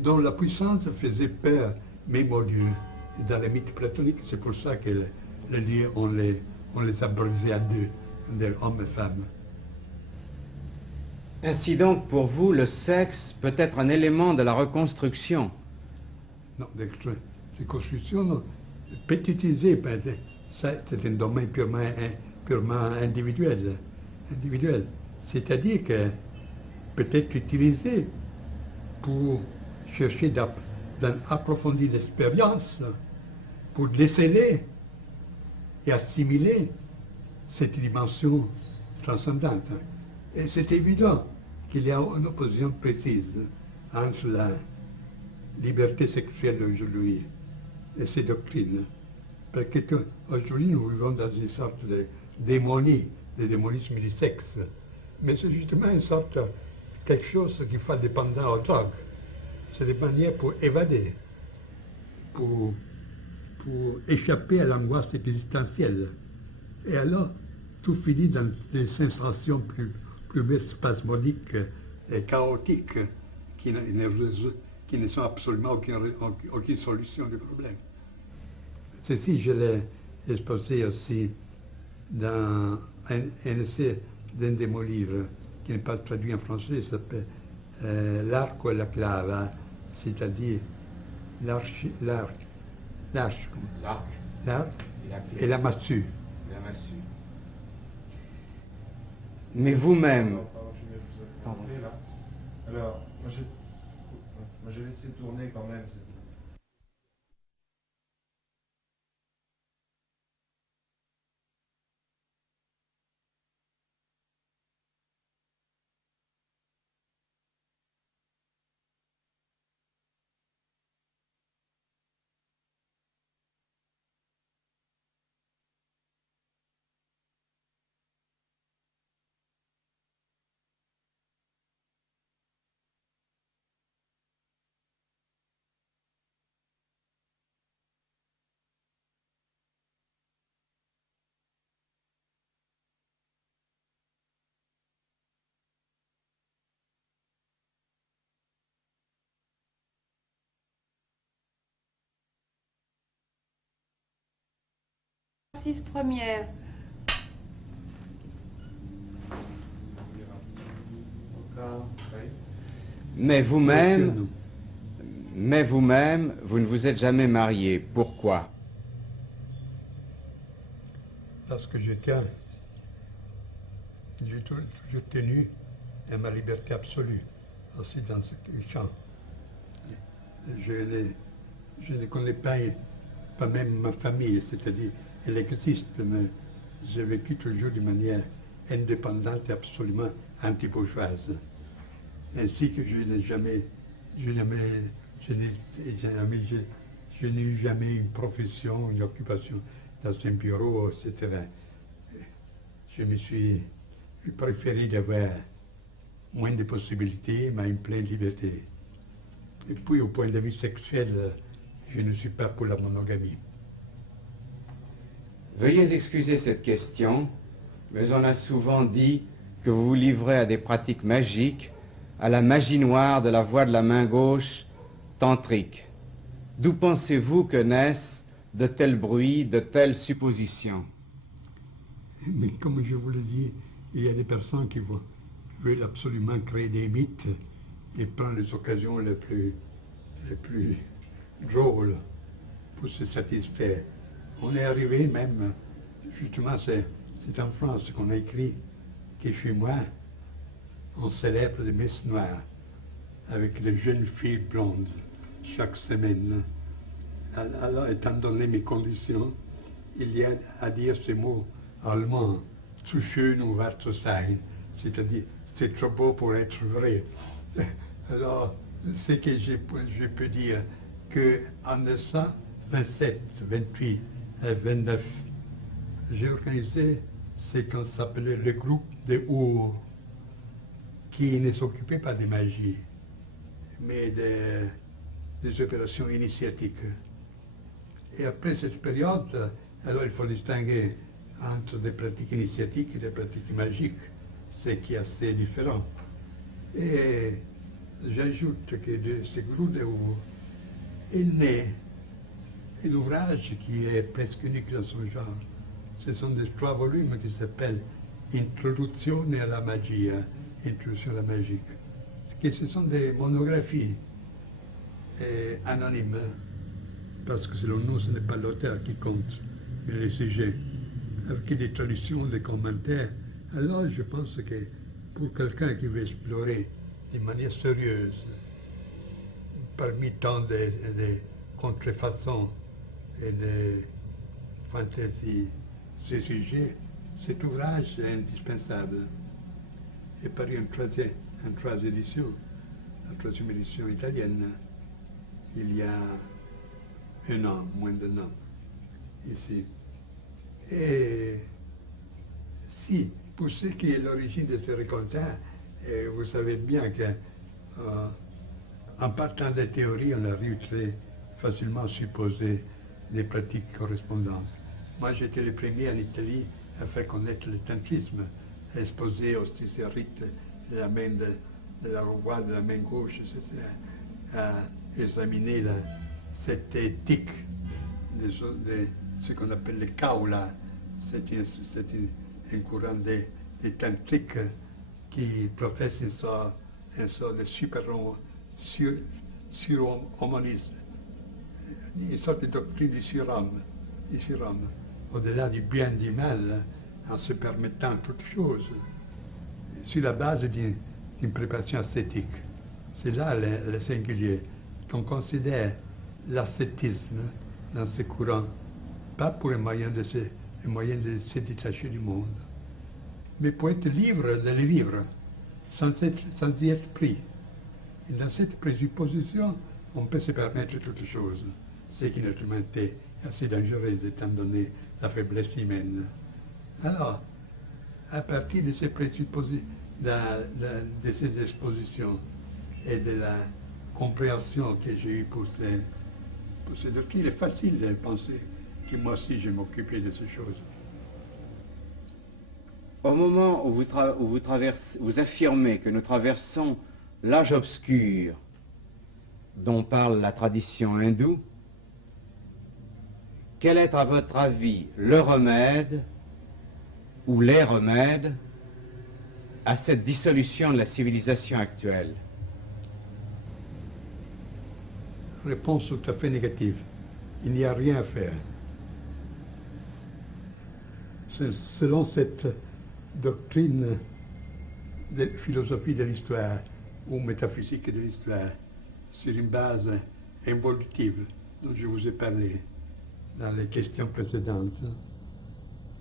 dont la puissance faisait peur même aux dieux. Et dans les mythes platoniques, c'est pour ça que les dieux, on les a brisés à deux, hommes et femmes. Ainsi donc, pour vous, le sexe peut être un élément de la reconstruction. Non, de reconstruction, pétitisé, c'est un domaine purement individuel. C'est-à-dire que peut-être utilisé pour chercher d'approfondir l'expérience, pour déceler et assimiler cette dimension transcendante. Et c'est évident qu'il y a une opposition précise entre la liberté sexuelle d'aujourd'hui et ces doctrines. Parce qu'aujourd'hui, nous vivons dans une sorte de démonisme du sexe. Mais c'est justement une sorte quelque chose qui fait dépendant aux drogues. C'est des manières pour évader, pour échapper à l'angoisse existentielle. Et alors, tout finit dans des sensations plus spasmodiques et chaotiques qui ne sont absolument aucune solution du problème. Ceci, je l'ai exposé aussi dans un essai d'un de mes livres, qui n'est pas traduit en français, il s'appelle L'arco et la clava, c'est-à-dire l'arc et la massue. Mais vous-même... Pardon. Alors, moi j'ai laissé tourner quand même. Exercice première. Mais vous-même, vous ne vous êtes jamais marié. Pourquoi? Parce que j'ai toujours tenu à ma liberté absolue. aussi dans ce champ. Je ne connais pas même ma famille, c'est-à-dire, elle existe, mais j'ai vécu toujours de manière indépendante et absolument anti-bourgeoise. Ainsi que je n'ai eu jamais une profession, une occupation dans un bureau, etc. Je me suis préféré d'avoir moins de possibilités, mais une pleine liberté. Et puis, au point de vue sexuel, je ne suis pas pour la monogamie. Veuillez excuser cette question, mais on a souvent dit que vous vous livrez à des pratiques magiques, à la magie noire de la voix de la main gauche tantrique. D'où pensez-vous que naissent de tels bruits, de telles suppositions? Mais comme je vous l'ai dit, il y a des personnes qui veulent absolument créer des mythes et prendre les occasions les plus drôles pour se satisfaire. On est arrivé même, justement, c'est en France qu'on a écrit que chez moi, on célèbre les messes noires avec les jeunes filles blondes chaque semaine. Alors, étant donné mes conditions, il y a à dire ce mot allemand, zu schön um wahr zu sein, c'est-à-dire c'est trop beau pour être vrai. Alors, ce que je peux dire, qu'en 1927, 28 et 29, j'ai organisé ce qu'on s'appelait le groupe des Our, qui ne s'occupait pas de magie, mais des opérations initiatiques. Et après cette période, alors il faut distinguer entre des pratiques initiatiques et des pratiques magiques, ce qui est assez différent. Et j'ajoute que de ce groupe de Our est né un ouvrage qui est presque unique dans son genre. Ce sont des 3 volumes qui s'appellent Introduzione alla magia, Introduction à la magie. Ce sont des monographies anonymes, parce que selon nous, ce n'est pas l'auteur qui compte, mais les sujets, avec des traductions, des commentaires. Alors je pense que pour quelqu'un qui veut explorer de manière sérieuse, parmi tant de contrefaçons et de fantaisies, ces sujets, cet ouvrage est indispensable. Et paru en troisième édition italienne, il y a un an, moins d'un an, ici. Et si, pour ce qui est l'origine de ce récoltat, vous savez bien qu'en partant des théories, on arrive très facilement à supposer des pratiques correspondantes. Moi, j'étais le premier en Italie à faire connaître le tantrisme, à exposer aussi ces rites de la main de la roi, de la main gauche, etc., à examiner cette éthique de ce qu'on appelle le kaula. C'est un courant de tantrique qui professe une sorte de surhomonisme, une sorte de doctrine du surhomme, au-delà du bien et du mal, en se permettant toutes choses, sur la base d'une préparation ascétique. C'est là le singulier, qu'on considère l'ascétisme dans ce courant, pas pour un moyen de se détacher du monde, mais pour être libre de le vivre, sans y être pris. Et dans cette présupposition, on peut se permettre toutes choses, ce qui naturellement est assez dangereux étant donné la faiblesse humaine. Alors, à partir de ces présuppositions, de ces expositions et de la compréhension que j'ai eue pour ces doctrines, il est facile de penser que moi aussi je m'occupais de ces choses. Au moment où vous affirmez que nous traversons l'âge obscur dont parle la tradition hindoue, quel est à votre avis le remède ou les remèdes à cette dissolution de la civilisation actuelle? Réponse tout à fait négative. Il n'y a rien à faire. Selon cette doctrine de philosophie de l'histoire, ou métaphysique de l'histoire, sur une base évolutive dont je vous ai parlé dans les questions précédentes.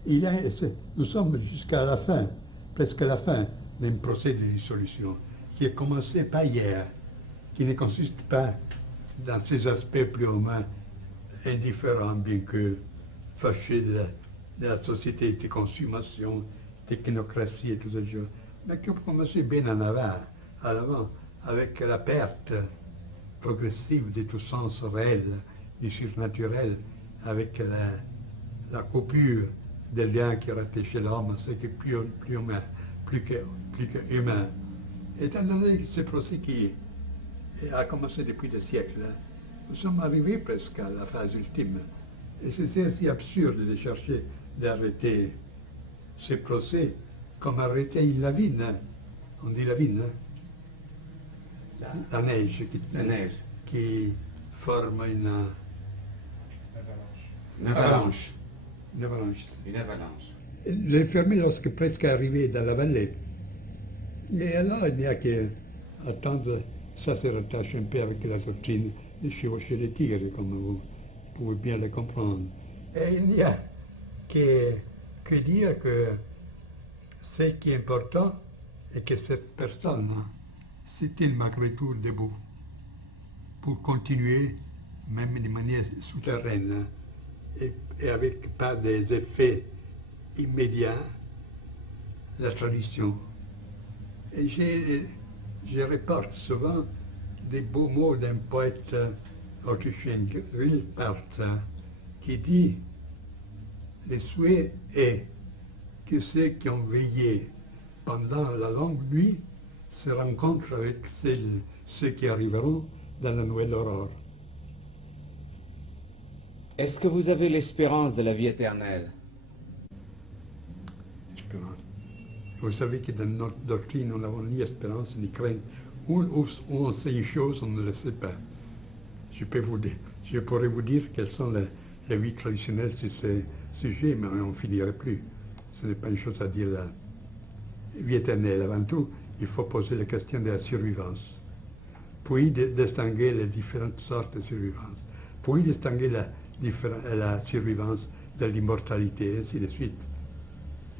Nous sommes jusqu'à la fin, presque à la fin d'un procès de dissolution qui a commencé pas hier, qui ne consiste pas dans ses aspects plus ou moins indifférents, bien que fâchés de la société de consommation, technocratie et tout ça, mais qui a commencé bien en avant, avec la perte progressive de tout sens réel, du surnaturel, avec la coupure des liens qui rattachaient l'homme à ce qui est plus humain, plus que humain. Étant donné que ce procès qui a commencé depuis des siècles, nous sommes arrivés presque à la phase ultime. Et c'est assez absurde de chercher d'arrêter ce procès comme arrêter une lavine. On dit lavine, hein? La neige qui forme une avalanche. Une avalanche. Les fermiers, lorsque presque arrivé dans la vallée, et alors il n'y a qu'à attendre, ça se rattache un peu avec la doctrine de chevaucher les tigres, comme vous pouvez bien le comprendre. Et il n'y a que dire que ce qui est important est que cette personne s'est-il malgré tout debout pour continuer, même de manière souterraine, et avec pas des effets immédiats, la tradition. Et je reporte souvent des beaux mots d'un poète autrichien, Rilpart, qui dit « Le souhait est que ceux qui ont veillé pendant la longue nuit se rencontrent avec ceux qui arriveront dans la nouvelle aurore. » Est-ce que vous avez l'espérance de la vie éternelle? Espérance. Vous savez que dans notre doctrine, nous n'avons ni espérance ni crainte. Où on sait une chose, on ne le sait pas. Je pourrais vous dire quelles sont les vies traditionnelles sur ce sujet, mais on ne finirait plus. Ce n'est pas une chose à dire la vie éternelle. Avant tout, il faut poser la question de la survivance. Puis distinguer les différentes sortes de survivance. Puis distinguer la survivance de l'immortalité, et ainsi de suite.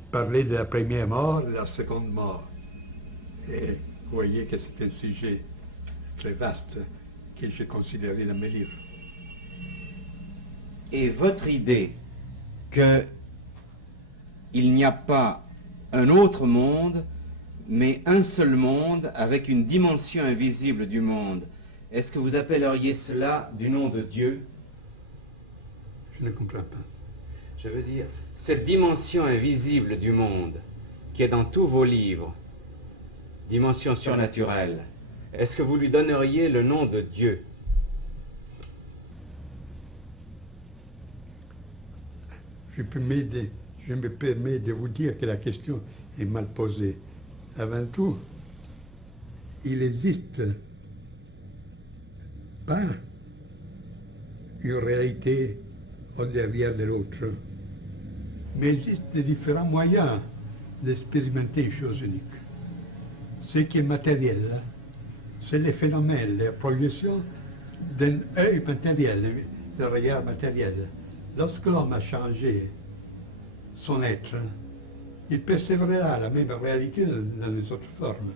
Parler de la première mort, de la seconde mort. Et vous voyez que c'est un sujet très vaste que j'ai considéré dans mes livres. Et votre idée qu'il n'y a pas un autre monde, mais un seul monde avec une dimension invisible du monde, est-ce que vous appelleriez cela du nom de Dieu? Je ne comprends pas. Je veux dire, cette dimension invisible du monde, qui est dans tous vos livres, dimension surnaturelle, est-ce que vous lui donneriez le nom de Dieu? Je me permets de vous dire que la question est mal posée. Avant tout, il existe pas une réalité au derrière de l'autre, mais il existe des différents moyens d'expérimenter une chose unique. Ce qui est matériel, c'est les phénomènes, les projections d'un œil matériel, d'un regard matériel. Lorsque l'homme a changé son être, il percevra la même réalité dans les autres formes.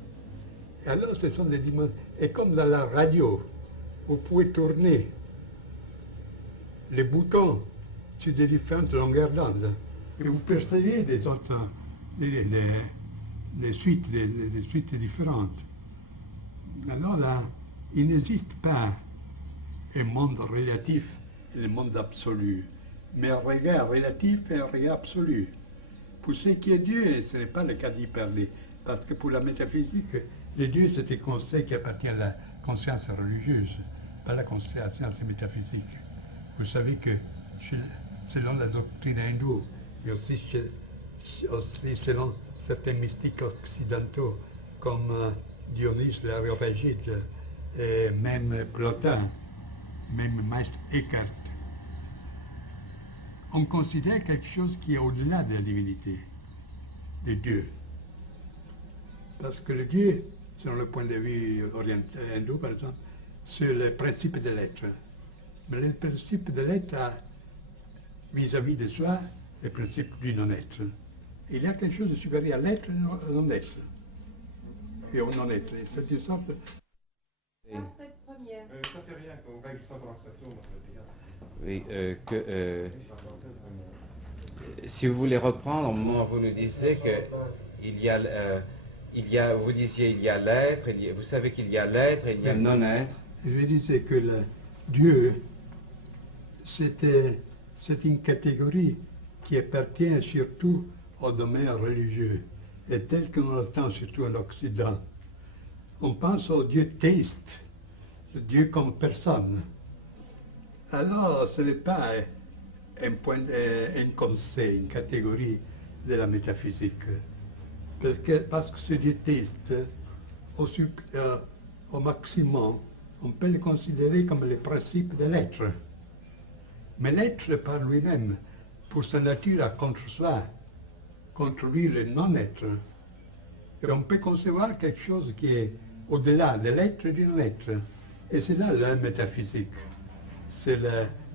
Et alors, ce sont des dimensions. Et comme dans la radio, vous pouvez tourner les boutons sur des différentes longueurs d'onde, et vous percevez des autres, des suites différentes. Alors là, il n'existe pas un monde relatif et le monde absolu, mais un regard relatif et un regard absolu. Pour ce qui est Dieu, ce n'est pas le cas d'y parler, parce que pour la métaphysique, le Dieu c'est un concept qui appartient à la conscience religieuse, pas à la conscience métaphysique. Vous savez que selon la doctrine hindoue, et aussi selon certains mystiques occidentaux, comme Dionys l'Aréopagite, et même Plotin, même Maître Eckhart, on considère quelque chose qui est au-delà de la divinité, de Dieu. Parce que le Dieu selon le point de vue oriental, hindou par exemple, sur le principe de l'être. Mais le principe de l'être a vis-à-vis de soi le principe du non-être. Il y a quelque chose de supérieur à l'être et au non-être. Et au non-être. Et c'est une sorte de... 27 première. Ça fait rien, qu'on règle ça pendant que ça tourne. Oui, si vous voulez reprendre, au moment où vous nous disiez que vous disiez il y a l'être, vous savez qu'il y a l'être et il y a le non-être. Je disais que Dieu, c'est une catégorie qui appartient surtout au domaine religieux, et tel qu'on l'entend surtout en Occident. On pense au Dieu théiste, le Dieu comme personne. Alors, ce n'est pas un conseil, une catégorie de la métaphysique. Parce que ce Dieu théiste, au maximum, on peut le considérer comme le principe de l'être. Mais l'être par lui-même, pour sa nature, a contre soi, contre lui le non-être. Et on peut concevoir quelque chose qui est au-delà de l'être et du non-être. Et c'est là la métaphysique. C'est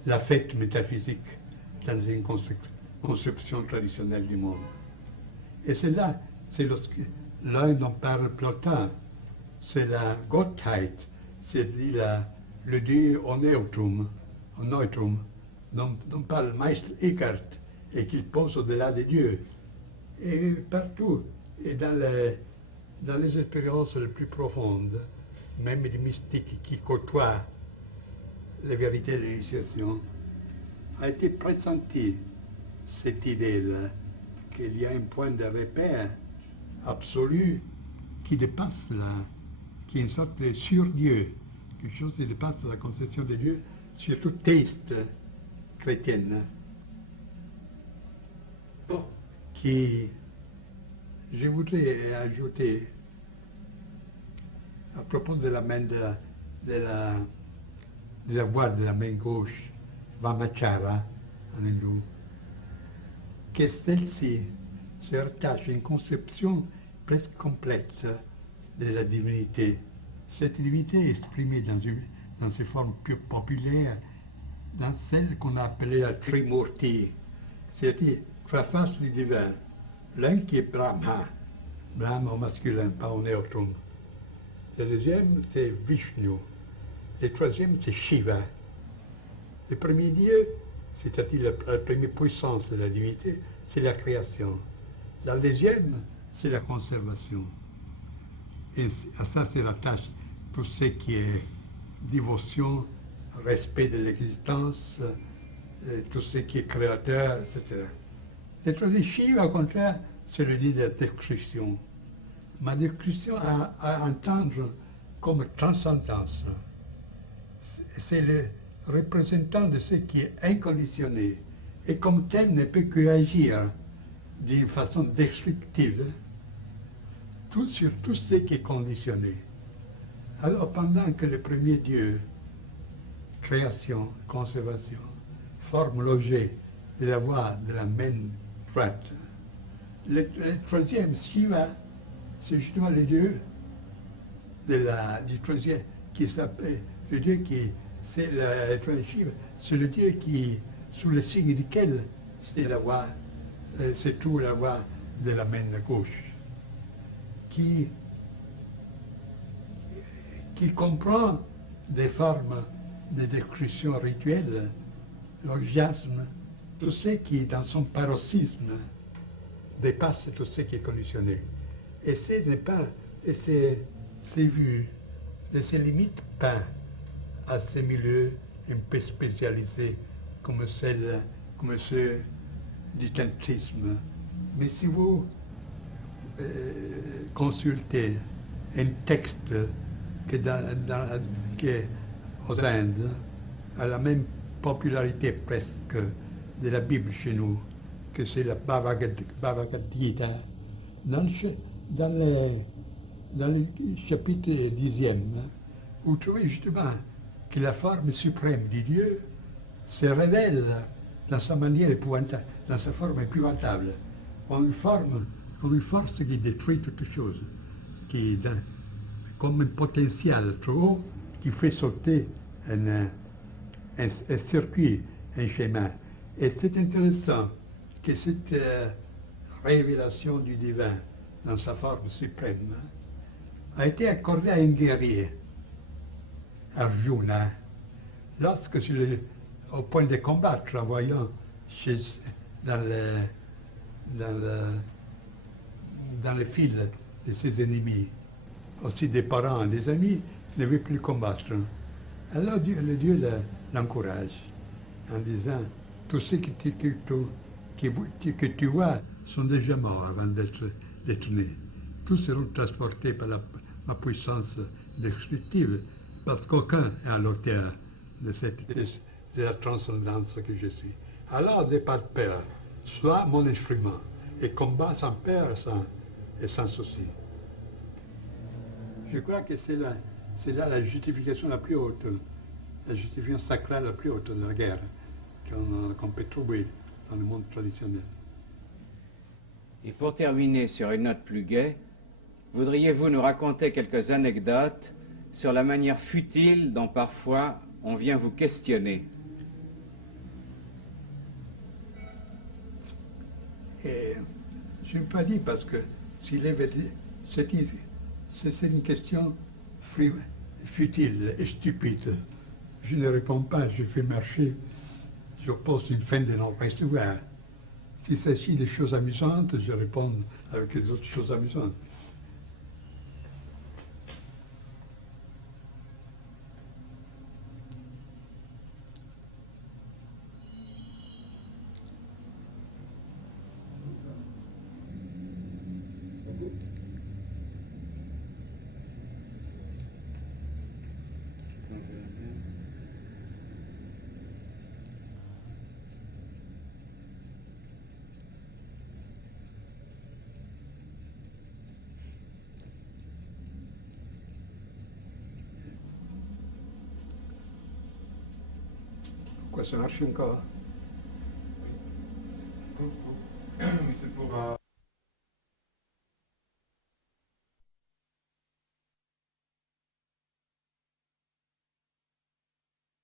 la fête métaphysique dans une conception traditionnelle du monde. Et c'est là, c'est l'un dont parle Plotin, c'est la Gottheit, c'est-à-dire le Dieu au neutrum, dont parle Meister Eckhart, et qu'il pose au-delà des dieux. Et partout, et dans les expériences les plus profondes, même des mystiques qui côtoient les vérités de l'initiation, a été pressenti cette idée-là, qu'il y a un point de repère absolu qui dépasse qui est une sorte de sur-Dieu, quelque chose qui dépasse la conception de Dieu, surtout théiste chrétienne, qui, je voudrais ajouter, à propos de la main de la voix de la main gauche, Vamachara, en hindou, que celle-ci se rattache à une conception presque complète de la divinité. Cette divinité est exprimée dans ses formes plus populaires, dans celle qu'on a appelée la Trimurti, c'est-à-dire trois faces du divin. L'un qui est Brahma au masculin, pas au neutrum. Le deuxième, c'est Vishnu. Le troisième, c'est Shiva. Le premier Dieu, c'est-à-dire la première puissance de la divinité, c'est la création. La deuxième, c'est la conservation. Et à ça se rattache tout ce qui est dévotion, respect de l'existence, tout ce qui est créateur, etc. Le troisième Shiva, au contraire, c'est le dieu de la destruction. Ma destruction à entendre comme transcendance. C'est le représentant de ce qui est inconditionné, et comme tel ne peut que agir d'une façon destructive sur tout ce qui est conditionné. Alors pendant que le premier Dieu, création, conservation, forme l'objet de la voie de la main droite, le troisième, Shiva, c'est justement le Dieu du troisième, qui s'appelle, le Dieu qui, c'est le troisième Shiva, c'est le Dieu qui, sous le signe duquel c'est la voie, c'est tout la voie de la main gauche, qui comprend des formes de destruction rituelle, l'orgiasme, tout ce qui, dans son paroxysme, dépasse tout ce qui est conditionné. Et c'est vu, ne se limite pas à ces milieux un peu spécialisés comme ceux du tantrisme. Mais si vous consultez un texte qui est aux Indes a la même popularité presque de la Bible chez nous, que c'est la Bhagavad Gita, dans le chapitre 10e, vous trouvez justement que la forme suprême de Dieu se révèle dans sa manière épouvantable, dans sa forme épouvantable, comme une force qui détruit toute chose, qui comme un potentiel trop haut qui fait sauter un circuit, un schéma. Et c'est intéressant que cette révélation du divin dans sa forme suprême a été accordée à un guerrier, Arjuna, lorsque au point de combattre, en voyant dans le fil de ses ennemis, aussi des parents, des amis, ne veut plus combattre. Alors le Dieu l'encourage en disant, tous ceux que tu vois sont déjà morts avant d'être nés. Tous seront transportés par ma puissance destructive, parce qu'aucun est à l'auteur de la transcendance que je suis. Alors, de par peur, sois mon instrument et combat sans peur et sans souci. Je crois que c'est là la justification la plus haute, la justification sacrale la plus haute de la guerre qu'on peut trouver dans le monde traditionnel. Et pour terminer sur une note plus gaie, voudriez-vous nous raconter quelques anecdotes sur la manière futile dont parfois on vient vous questionner? Et je ne peux pas dire parce que c'est une question futile et stupide. Je ne réponds pas, je fais marcher, je pose une fin de non-recevoir. S'il s'agit de choses amusantes, je réponds avec les autres choses amusantes. Quoi, ça marche encore? Oui, c'est pour...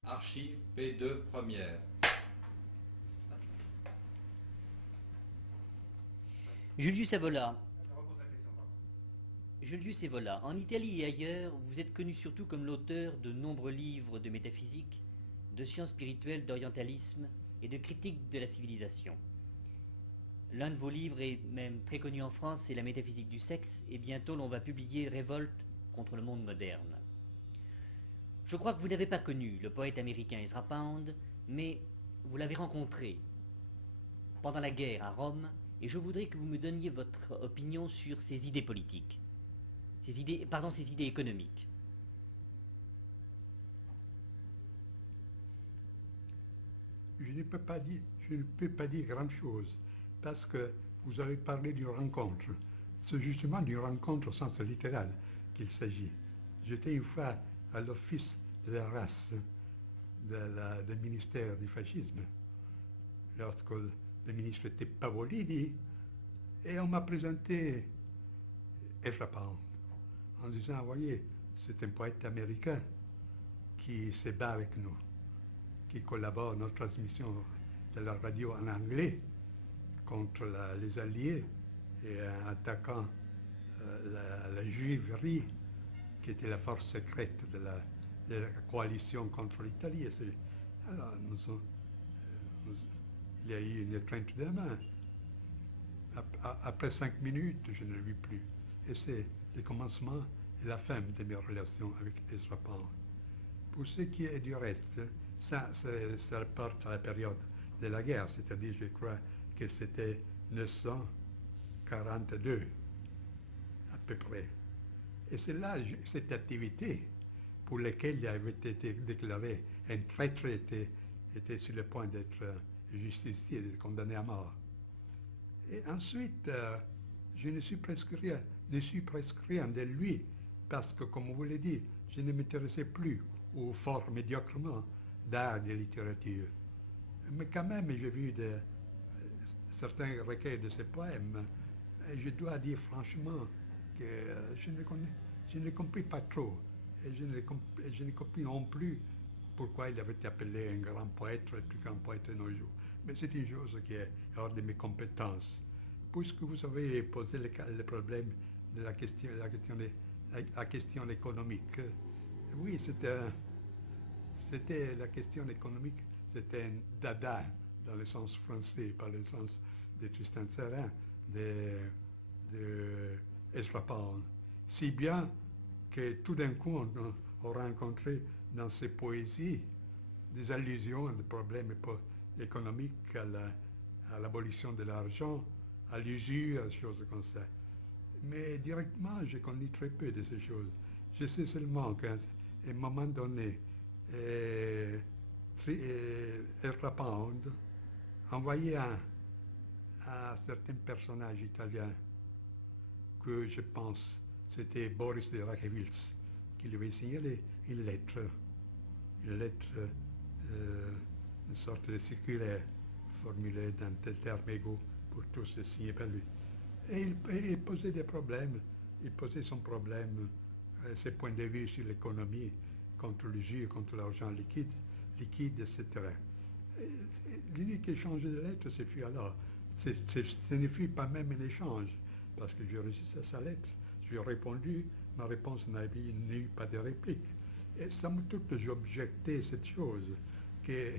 Archive P2 première. Julius Evola. Julius Evola, en Italie et ailleurs, vous êtes connu surtout comme l'auteur de nombreux livres de métaphysique, de sciences spirituelles, d'orientalisme et de critique de la civilisation. L'un de vos livres est même très connu en France, c'est La métaphysique du sexe, et bientôt l'on va publier Révolte contre le monde moderne. Je crois que vous n'avez pas connu le poète américain Ezra Pound, mais vous l'avez rencontré pendant la guerre à Rome, et je voudrais que vous me donniez votre opinion sur ses idées politiques, ses idées économiques. Je ne peux pas dire grand-chose, parce que vous avez parlé d'une rencontre. C'est justement d'une rencontre au sens littéral qu'il s'agit. J'étais une fois à l'office de la race du ministère du fascisme, lorsque le ministre était Pavolini, et on m'a présenté Ezra Pound, en disant, voyez, c'est un poète américain qui se bat avec nous, qui collabore à notre transmission de la radio en anglais contre les Alliés et en attaquant la Juiverie, qui était la force secrète de la coalition contre l'Italie. Alors, il y a eu une étreinte de main. Après 5 minutes, je ne l'ai vu plus. Et c'est le commencement et la fin de mes relations avec Ezra Pound. Pour ce qui est du reste, ça rapporte à la période de la guerre, c'est-à-dire, je crois que c'était 1942, à peu près. Et c'est là, cette activité pour laquelle il avait été déclaré un traître était sur le point d'être justifié, d'être condamné à mort. Et ensuite, je ne suis presque rien de lui, parce que, comme vous l'avez dit, je ne m'intéressais plus ou fort médiocrement d'art et de littérature. Mais quand même, j'ai vu certains recueils de ses poèmes, et je dois dire franchement que je ne je ne compris pas trop. Et je ne compris non plus pourquoi il avait été appelé un grand poète, le plus grand poète de nos jours. Mais c'est une chose qui est hors de mes compétences. Puisque vous avez posé le problème de la question économique, oui, c'était la question économique, c'était un dada dans le sens français, pas le sens de Tristan Tzara, de Ezra Pound. Si bien que tout d'un coup, on rencontré dans ses poésies des allusions à des problèmes économiques, à l'abolition de l'argent, à l'usure, à des choses comme ça. Mais directement, j'ai connu très peu de ces choses. Je sais seulement qu'à un moment donné, Ezra Pound envoyait à certains personnages italiens que je pense c'était Boris de Rachevils qui lui avait signé une lettre, une sorte de circulaire formulée dans tel terme égaux pour tous et signé par lui. Et il posait des problèmes, il posait son problème, ses points de vue sur l'économie, contre l'usure, contre l'argent liquide, etc. L'unique échange de lettres, ce fut alors. Ce ne fut pas même un échange, parce que j'ai reçu sa lettre, j'ai répondu, ma réponse n'avait eu pas de réplique. Et somme toute, j'ai objecté cette chose, que,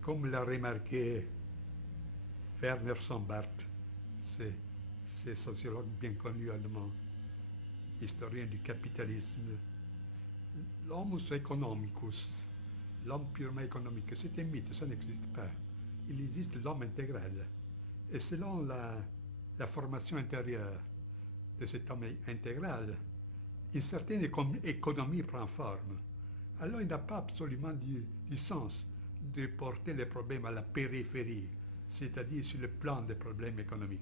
comme l'a remarqué Werner Sombart, c'est sociologue bien connu allemand, historien du capitalisme, l'homus economicus, l'homme purement économique, c'est un mythe, ça n'existe pas. Il existe l'homme intégral. Et selon la formation intérieure de cet homme intégral, une certaine économie prend forme. Alors il n'a pas absolument du sens de porter les problèmes à la périphérie, c'est-à-dire sur le plan des problèmes économiques.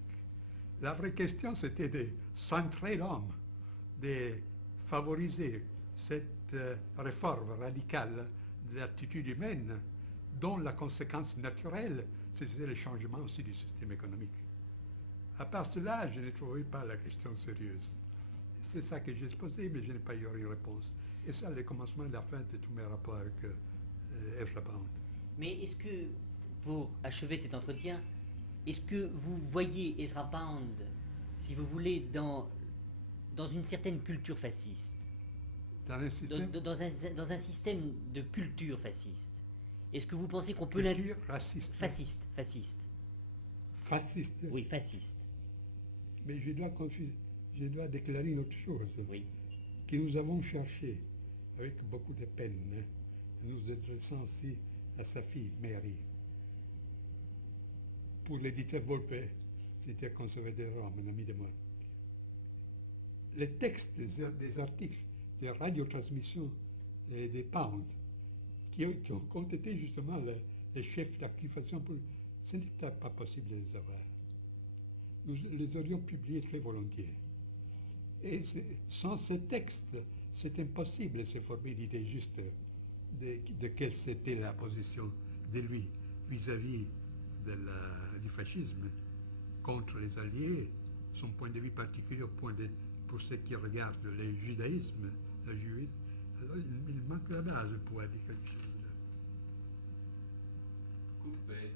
La vraie question, c'était de centrer l'homme, de favoriser cette réforme radicale de l'attitude humaine, dont la conséquence naturelle, c'était le changement aussi du système économique. À part cela, je ne trouvais pas la question sérieuse. C'est ça que j'ai exposé, mais je n'ai pas eu une réponse. Et ça, le commencement et la fin de tous mes rapports avec Ezra Pound. Mais est-ce que, pour achever cet entretien, est-ce que vous voyez Ezra Pound, si vous voulez, dans une certaine culture fasciste? Dans un système Dans un système de culture fasciste. Est-ce que vous pensez qu'on peut culture raciste. Fasciste. Fasciste. Oui, fasciste. Mais je dois déclarer une autre chose. Oui. Que nous avons cherché, avec beaucoup de peine, nous adressant aussi à sa fille, Mary. Pour l'éditeur Volpe, c'était conservateur de Rome, un ami de moi. Les textes des articles, des radiotransmissions et des Pound, qui ont été justement les chefs d'activation, ce n'était pas possible de les avoir. Nous les aurions publiés très volontiers. Et sans ces textes, c'est impossible de se former une idée juste de quelle c'était la position de lui vis-à-vis du fascisme contre les Alliés, son point de vue particulier pour ce qui regarde le judaïsme, le juif. Alors il manque la base pour dire quelque chose. Coupé.